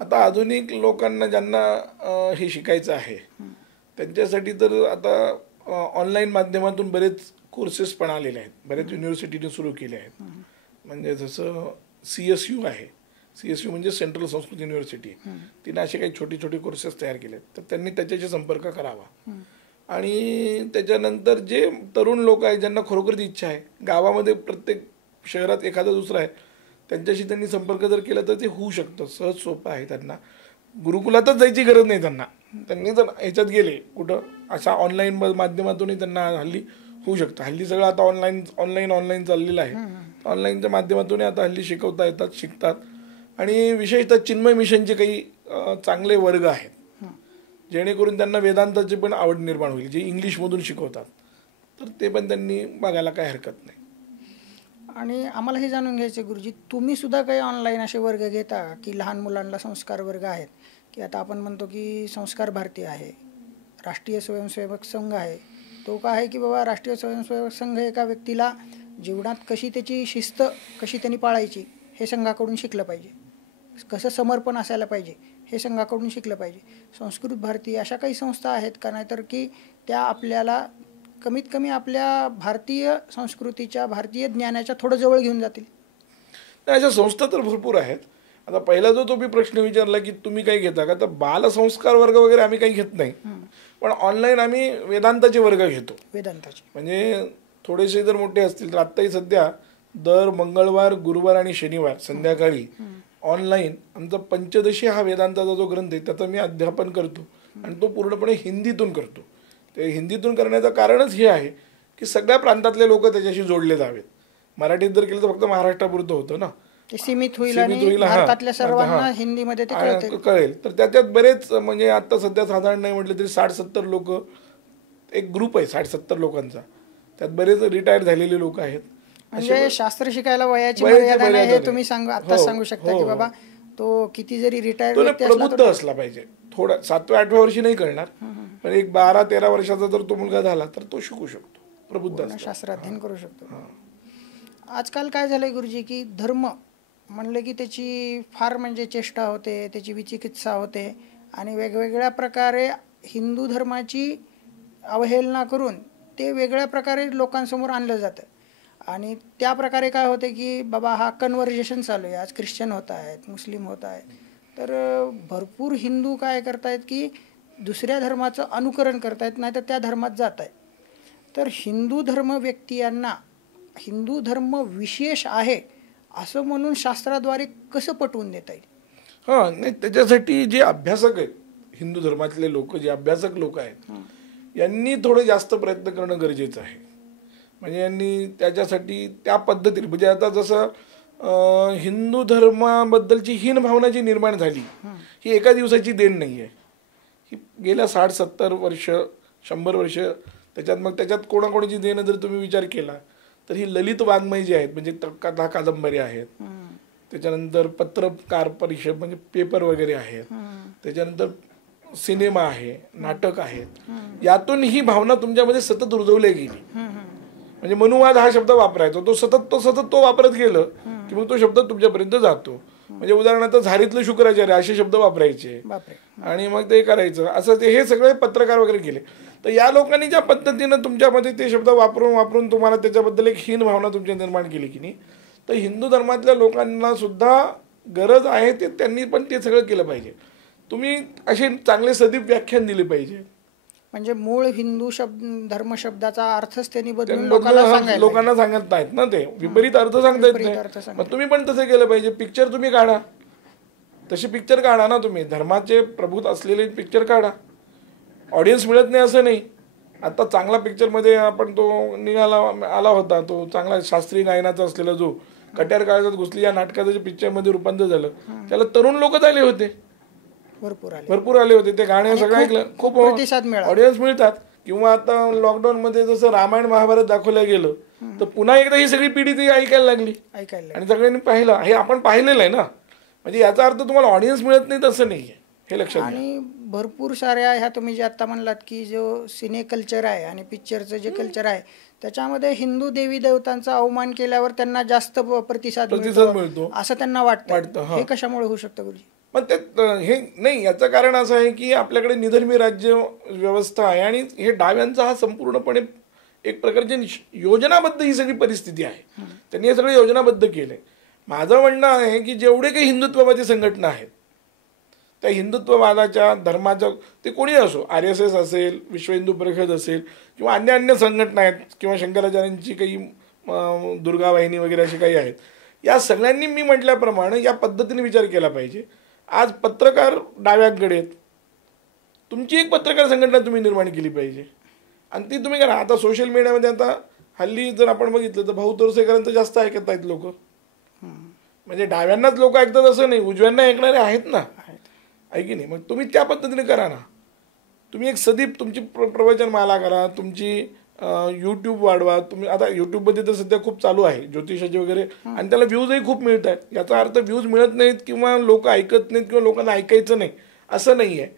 आता आधुनिक लोकांना ज्यांना हे शिकायचं आहे त्यांच्यासाठी तर आता ऑनलाईन माध्यमातून बरेच कोर्सेस पण आलेले आहेत, बरेच युनिव्हर्सिटीने सुरू केले आहेत. म्हणजे जसं CSU आहे, CSU म्हणजे सेंट्रल संस्कृत युनिव्हर्सिटी, तिने असे काही छोटे छोटे कोर्सेस तयार केले, तर त्यांनी त्याच्याशी संपर्क करावा. आणि त्याच्यानंतर जे तरुण लोक आहेत ज्यांना खरोखरच इच्छा आहे, गावामध्ये प्रत्येक शहरात एखादा दुसरा आहे, त्यांच्याशी त्यांनी संपर्क जर केला तर ते होऊ शकतं, सहज सोपं आहे. त्यांना गुरुकुलातच जायची गरज नाही. त्यांनी जर ह्याच्यात गेले कुठं, अशा ऑनलाईन माध्यमातूनही त्यांना हल्ली होऊ शकतं. हल्ली सगळं आता ऑनलाईन चाललेलं आहे. ऑनलाईनच्या माध्यमातून आता हल्ली शिकवता येतात, शिकतात. आणि विशेषतः चिन्मय मिशनचे काही चांगले वर्ग आहेत, जेणेकरून त्यांना वेदांताची पण आवड निर्माण होईल, जे इंग्लिशमधून शिकवतात, तर ते पण त्यांनी बघायला काही हरकत नाही. आणि आम्हाला हे जाणून घ्यायचं गुरुजी, तुम्ही सुद्धा काही ऑनलाईन असे वर्ग घेता की लहान मुलांना संस्कार वर्ग आहेत, की आता आपण म्हणतो की संस्कार भारती आहे, राष्ट्रीय स्वयंसेवक संघ आहे, तो काय आहे की बाबा राष्ट्रीय स्वयंसेवक संघ एका व्यक्तीला जीवनात कशी त्याची शिस्त कशी त्यांनी पाळायची हे संघाकडून शिकलं पाहिजे, कसं समर्पण असायला पाहिजे हे संघाकडून शिकलं पाहिजे. संस्कृत भारती अशा काही संस्था आहेत का, नाहीतर की त्या आपल्याला कमीत कमी आपल्या भारतीय संस्कृतीच्या, भारतीय ज्ञानाच्या थोडं जवळ घेऊन जातील? अशा संस्था तर भरपूर आहेत. आता पहिला जो तुम्ही प्रश्न विचारला की तुम्ही काही घेता का, तर बालसंस्कार वर्ग वगैरे आम्ही काही घेत नाही, पण ऑनलाईन आम्ही वेदांताचे वर्ग घेतो. वेदांताचे म्हणजे थोडेसे जर मोठे असतील तर आत्ताही सध्या दर मंगळवार, गुरुवार आणि शनिवार संध्याकाळी ऑनलाईन आमचा पंचदशी हा वेदांताचा जो ग्रंथ आहे त्याचं मी अध्यापन करतो, आणि तो पूर्णपणे हिंदीतून करतो. ते हिंदीतून करण्याचं कारणच हे आहे की सगळ्या प्रांतातले लोक त्याच्याशी जोडले जावेत. मराठीत जर केलं तर फक्त महाराष्ट्रापुरतं होतं ना, ते सीमित होईल आणि भारतातल्या सर्वांना हिंदीमध्ये ते कळेल. तर त्याच्यात बरेच, म्हणजे आता सध्या साधारण नाही म्हटलं तरी 60-70 लोक, एक ग्रुप आहे 60-70 लोकांचा, त्यात बरेच रिटायर झालेले लोक आहेत. म्हणजे शास्त्र शिकायला वयाची मर्यादा नाही हे तुम्ही आताच सांगू शकता की बाबा तो किती जरी रिटायर प्रबुद्ध असला पाहिजे. थोडा 7व्या-8व्या वर्षी नाही करणार, पण एक 12-13 वर्षाचा जर तो मुलगा झाला तर तो शिकू शकतो, प्रबुद्ध शास्त्र अध्ययन करू शकतो. आजकाल काय झालंय गुरुजी की धर्म म्हणलं की त्याची फार म्हणजे चेष्टा होते, त्याची विचिकित्सा होते, आणि वेगवेगळ्या प्रकारे हिंदू धर्माची अवहेलना करून ते वेगळ्या प्रकारे लोकांसमोर आणलं जातं. आणि त्या प्रकारे काय होते की बाबा हा कन्व्हर्जेशन चालू आहे, आज ख्रिश्चन होत आहेत, मुस्लिम होत आहेत, तर भरपूर हिंदू काय करतायत की दुसऱ्या धर्माचं अनुकरण करतायत, नाही तर त्या धर्मात जात आहेत. तर हिंदू धर्म व्यक्तीयांना हिंदू धर्म विशेष आहे असं म्हणून शास्त्राद्वारे कसं पटवून देता येईल? नाही, त्याच्यासाठी जे अभ्यासक आहेत, हिंदू धर्मातले लोक, जे अभ्यासक लोक आहेत, यांनी थोडं जास्त प्रयत्न करणं गरजेचं आहे. म्हणजे यांनी त्याच्यासाठी त्या पद्धतीने, म्हणजे आता जसं हिंदू धर्माबद्दलची हीन भावना जी निर्माण झाली ही एका दिवसाची देण नाही आहे, ही गेल्या 60-70 वर्ष, 100 वर्ष, त्याच्यात मग त्याच्यात कोणाकोणाची देणं जर तुम्ही विचार केला तर ही ललित वाङ्मय जी आहेत, म्हणजे कथा कादंबऱ्या आहेत, त्याच्यानंतर पत्रकार परिषद म्हणजे पेपर वगैरे आहेत, त्याच्यानंतर सिनेमा आहे, नाटक आहेत, यातून ही भावना तुमच्यामध्ये सतत रुजवली गेली. म्हणजे मनुवाद हा शब्द वापरायचा, तो सतत वापरत गेलं की मग तो शब्द तुमच्यापर्यंत जातो. म्हणजे उदाहरणार्थ झारीतलं शुक्राचार्य असे शब्द वापरायचे आणि मग ते करायचं, असं ते हे सगळे पत्रकार वगैरे केले. तर या लोकांनी ज्या पद्धतीनं तुमच्यामध्ये ते शब्द वापरून तुम्हाला त्याच्याबद्दल एक हीन भावना तुमच्या निर्माण केली की नाही, तर हिंदू धर्मातल्या लोकांना सुद्धा गरज आहे ते त्यांनी पण ते सगळं केलं पाहिजे. तुम्ही असे चांगले सदीप व्याख्यान दिले पाहिजे. म्हणजे मूळ हिंदू धर्म शब्दाचा अर्थच त्यांनी बदलून लोकांना सांगत नाहीत ना, ते विपरीत अर्थ सांगतायत. मग तुम्ही पण तसं केलं पाहिजे. पिक्चर तुम्ही काढा, तसे पिक्चर काढा ना, तुम्ही धर्माचे प्रभूत असलेले पिक्चर काढा. ऑडियन्स मिळत नाही असं नाही. आता चांगला पिक्चरमध्ये आपण तो आला होता, तो चांगला शास्त्रीय गायनाचा असलेला जो कट्यार काळजात घुसली या नाटकाचं जे पिक्चरमध्ये रूपांतर झालं, त्याला तरुण लोकच आले होते, भरपूर आले होते. ते गाणे सगळं ऐकलं, खूप ऑडियन्स मिळतात. किंवा आता लॉकडाऊन मध्ये जसं रामायण महाभारत दाखवलं गेलं तर पुन्हा एकदा ही सगळी पिढी ती ऐकायला लागली आणि सगळ्यांनी पाहिलं. हे आपण पाहिलेलं आहे ना. म्हणजे याचा अर्थ तुम्हाला ऑडियन्स मिळत नाही तसं नाहीये. हे लक्षात घ्या. आणि भरपूर साऱ्या ह्या तुम्ही जे आता म्हणलात की जो सिने कल्चर आहे आणि पिक्चरचं जे कल्चर आहे त्याच्यामध्ये हिंदू देवी देवतांचा अवमान केल्यावर त्यांना जास्त प्रतिसाद मिळतो असं त्यांना वाटतं. हां. हे कशामुळे होऊ शकतं गुरुजी? पण ते हे नाही, याचं कारण असं आहे की आपल्याकडे निधर्मी राज्य व्यवस्था आहे आणि हे डाव्यांचा हा संपूर्णपणे एक प्रकारची योजनाबद्ध ही सगळी परिस्थिती आहे. त्यांनी हे सगळं योजनाबद्ध केलंय. माझं म्हणणं आहे की जेवढे काही हिंदुत्ववादी संघटना आहेत त्या हिंदुत्ववादाच्या धर्माच्या, ते कोणी असो, RSS असेल, विश्व हिंदू परिषद असेल किंवा अन्य संघटना आहेत किंवा शंकराचार्यांची काही दुर्गा वाहिनी वगैरे अशी काही आहेत, या सगळ्यांनी मी म्हटल्याप्रमाणे या पद्धतीने विचार केला पाहिजे. आज पत्रकार डाव्याकडे आहेत, तुमची एक पत्रकार संघटना तुम्ही निर्माण केली पाहिजे आणि ती तुम्ही करा. आता सोशल मीडियामध्ये आता हल्ली जर आपण बघितलं तर भाऊ तोरसेकरांचं जास्त ऐकत आहेत लोक. म्हणजे डाव्यांनाच लोक ऐकतात असं नाही, उजव्यांना ऐकणारे आहेत ना, आहे की नाही? मग तुम्ही त्या पद्धतीने करा ना. तुम्ही एक सदीप तुमची प्रवचनमाला करा, तुमची यूट्यूब वाढवा. तुम्ही आता यूट्यूबमध्ये तर सध्या खूप चालू आहे ज्योतिषाचे वगैरे आणि त्याला व्ह्यूजही खूप मिळत आहेत. याचा अर्थ व्ह्यूज मिळत नाहीत किंवा लोक ऐकत नाहीत किंवा लोकांना ऐकायचं नाही असं नाही आहे.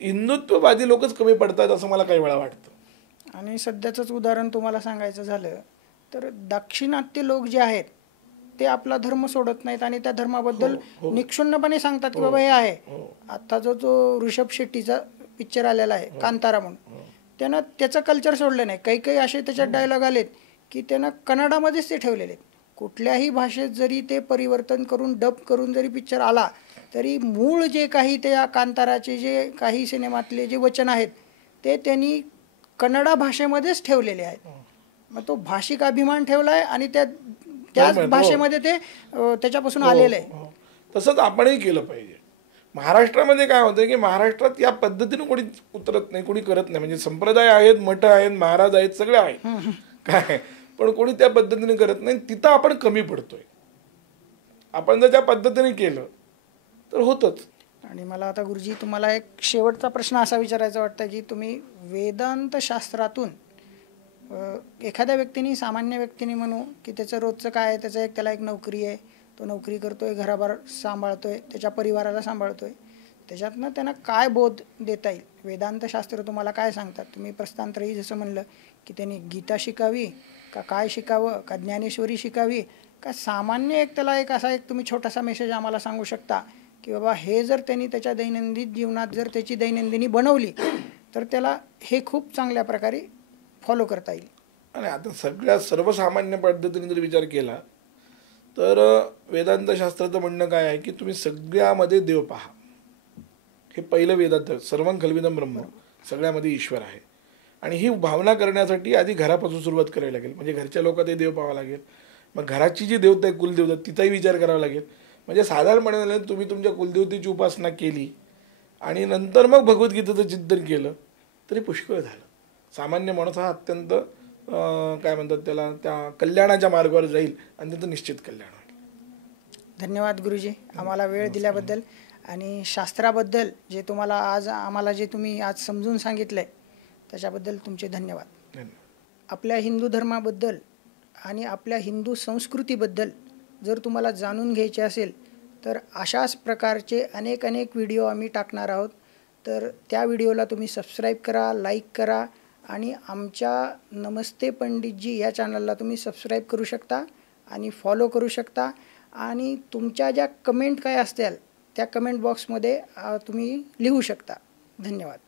हिंदुत्ववादी लोकच कमी पडतात असं मला काही वेळा वाटतं. आणि सध्याचंच उदाहरण तुम्हाला सांगायचं झालं तर दाक्षिणात्य लोक जे आहेत ते आपला धर्म सोडत नाहीत आणि त्या धर्माबद्दल निक्षुण्णपणे सांगतात की बाबा हे आहे. आता जो ऋषभ शेट्टीचा पिक्चर आलेला आहे कांतारा म्हणून, त्यानं त्याचं कल्चर सोडलं नाही. काही काही असे त्याच्यात डायलॉग आलेत की त्यानं कन्नडामध्येच ते ठेवलेले आहेत. कुठल्याही भाषेत जरी ते परिवर्तन करून डब करून जरी पिक्चर आला तरी मूळ जे काही त्या कांताराचे जे काही सिनेमातले जे वचन आहेत ते त्यांनी कन्नडा भाषेमध्येच ठेवलेले आहेत. मग तो भाषिक अभिमान ठेवलाय आणि त्याच भाषेमध्ये ते त्याच्यापासून आलेलं आहे. तसंच आपणही केलं पाहिजे. महाराष्ट्रामध्ये काय होतं की महाराष्ट्रात या पद्धतीने कोणी उतरत नाही, कोणी करत नाही. म्हणजे संप्रदाय आहेत, मठ आहेत, महाराज आहेत, सगळे आहेत काय, पण कोणी त्या पद्धतीने करत नाही. तिथं आपण कमी पडतोय. आपण जर त्या पद्धतीने केलं तर होतच. आणि मला आता गुरुजी तुम्हाला एक शेवटचा प्रश्न असा विचारायचा वाटतं की तुम्ही वेदांत शास्त्रातून एखाद्या व्यक्तीने, सामान्य व्यक्तीने म्हणू की त्याचं रोजचं काय आहे, त्याचं त्याला एक नोकरी आहे, तो नोकरी करतोय, घराबार सांभाळतोय, त्याच्या परिवाराला सांभाळतोय, त्याच्यातनं त्यांना काय बोध देता येईल? वेदांतशास्त्र तुम्हाला काय सांगतात? तुम्ही प्रस्थांतरही जसं म्हणलं की त्यांनी गीता शिकावी का काय शिकावं, का ज्ञानेश्वरी शिकावी, का सामान्य एक त्याला एक असा एक तुम्ही छोटासा मेसेज आम्हाला सांगू शकता की बाबा हे जर त्यांनी त्याच्या दैनंदिन जीवनात जर त्याची दैनंदिनी बनवली तर त्याला हे खूप चांगल्या प्रकारे फॉलो करता येईल? आणि आता सर्वसामान्य पद्धतीने जर विचार केला तर वेदांतशास्त्राचं म्हणणं काय आहे की तुम्ही सगळ्यामध्ये देव पहा. हे पहिलं वेदांत, सर्वं खल्विदं ब्रह्म, सगळ्यामध्ये ईश्वर आहे. आणि ही भावना करण्यासाठी आधी घरापासून सुरुवात करावी लागेल. म्हणजे घरच्या लोकांतही देव पाहावा लागेल. मग घराची जी देवता आहे, कुलदेवता, तिथंही विचार करावा लागेल. म्हणजे साधारणपणे तुम्ही तुमच्या कुलदेवतेची उपासना केली आणि नंतर मग भगवद्गीतेचं चिंतन केलं तरी पुष्कळ झालं. सामान्य माणूस हा अत्यंत काय म्हणतात त्याला, त्या कल्याणाच्या मार्गावर जाईल आणि त्याचं निश्चित कल्याण होईल. धन्यवाद गुरुजी, आम्हाला वेळ दिल्याबद्दल आणि शास्त्राबद्दल जे तुम्हाला आज आम्हाला जे तुम्ही आज समजून सांगितलं आहे त्याच्याबद्दल तुमचे धन्यवाद. आपल्या हिंदू धर्माबद्दल आणि आपल्या हिंदू संस्कृतीबद्दल जर तुम्हाला जाणून घ्यायचे असेल तर अशाच प्रकारचे अनेक व्हिडिओ आम्ही टाकणार आहोत. तर त्या व्हिडिओला तुम्ही सबस्क्राईब करा, लाईक करा आणि आमच्या नमस्ते पंडितजी या चॅनलला तुम्ही सबस्क्राईब करू शकता आणि फॉलो करू शकता. आणि तुमच्या ज्या कमेंट काय असतील त्या कमेंट बॉक्समध्ये तुम्ही लिहू शकता. धन्यवाद.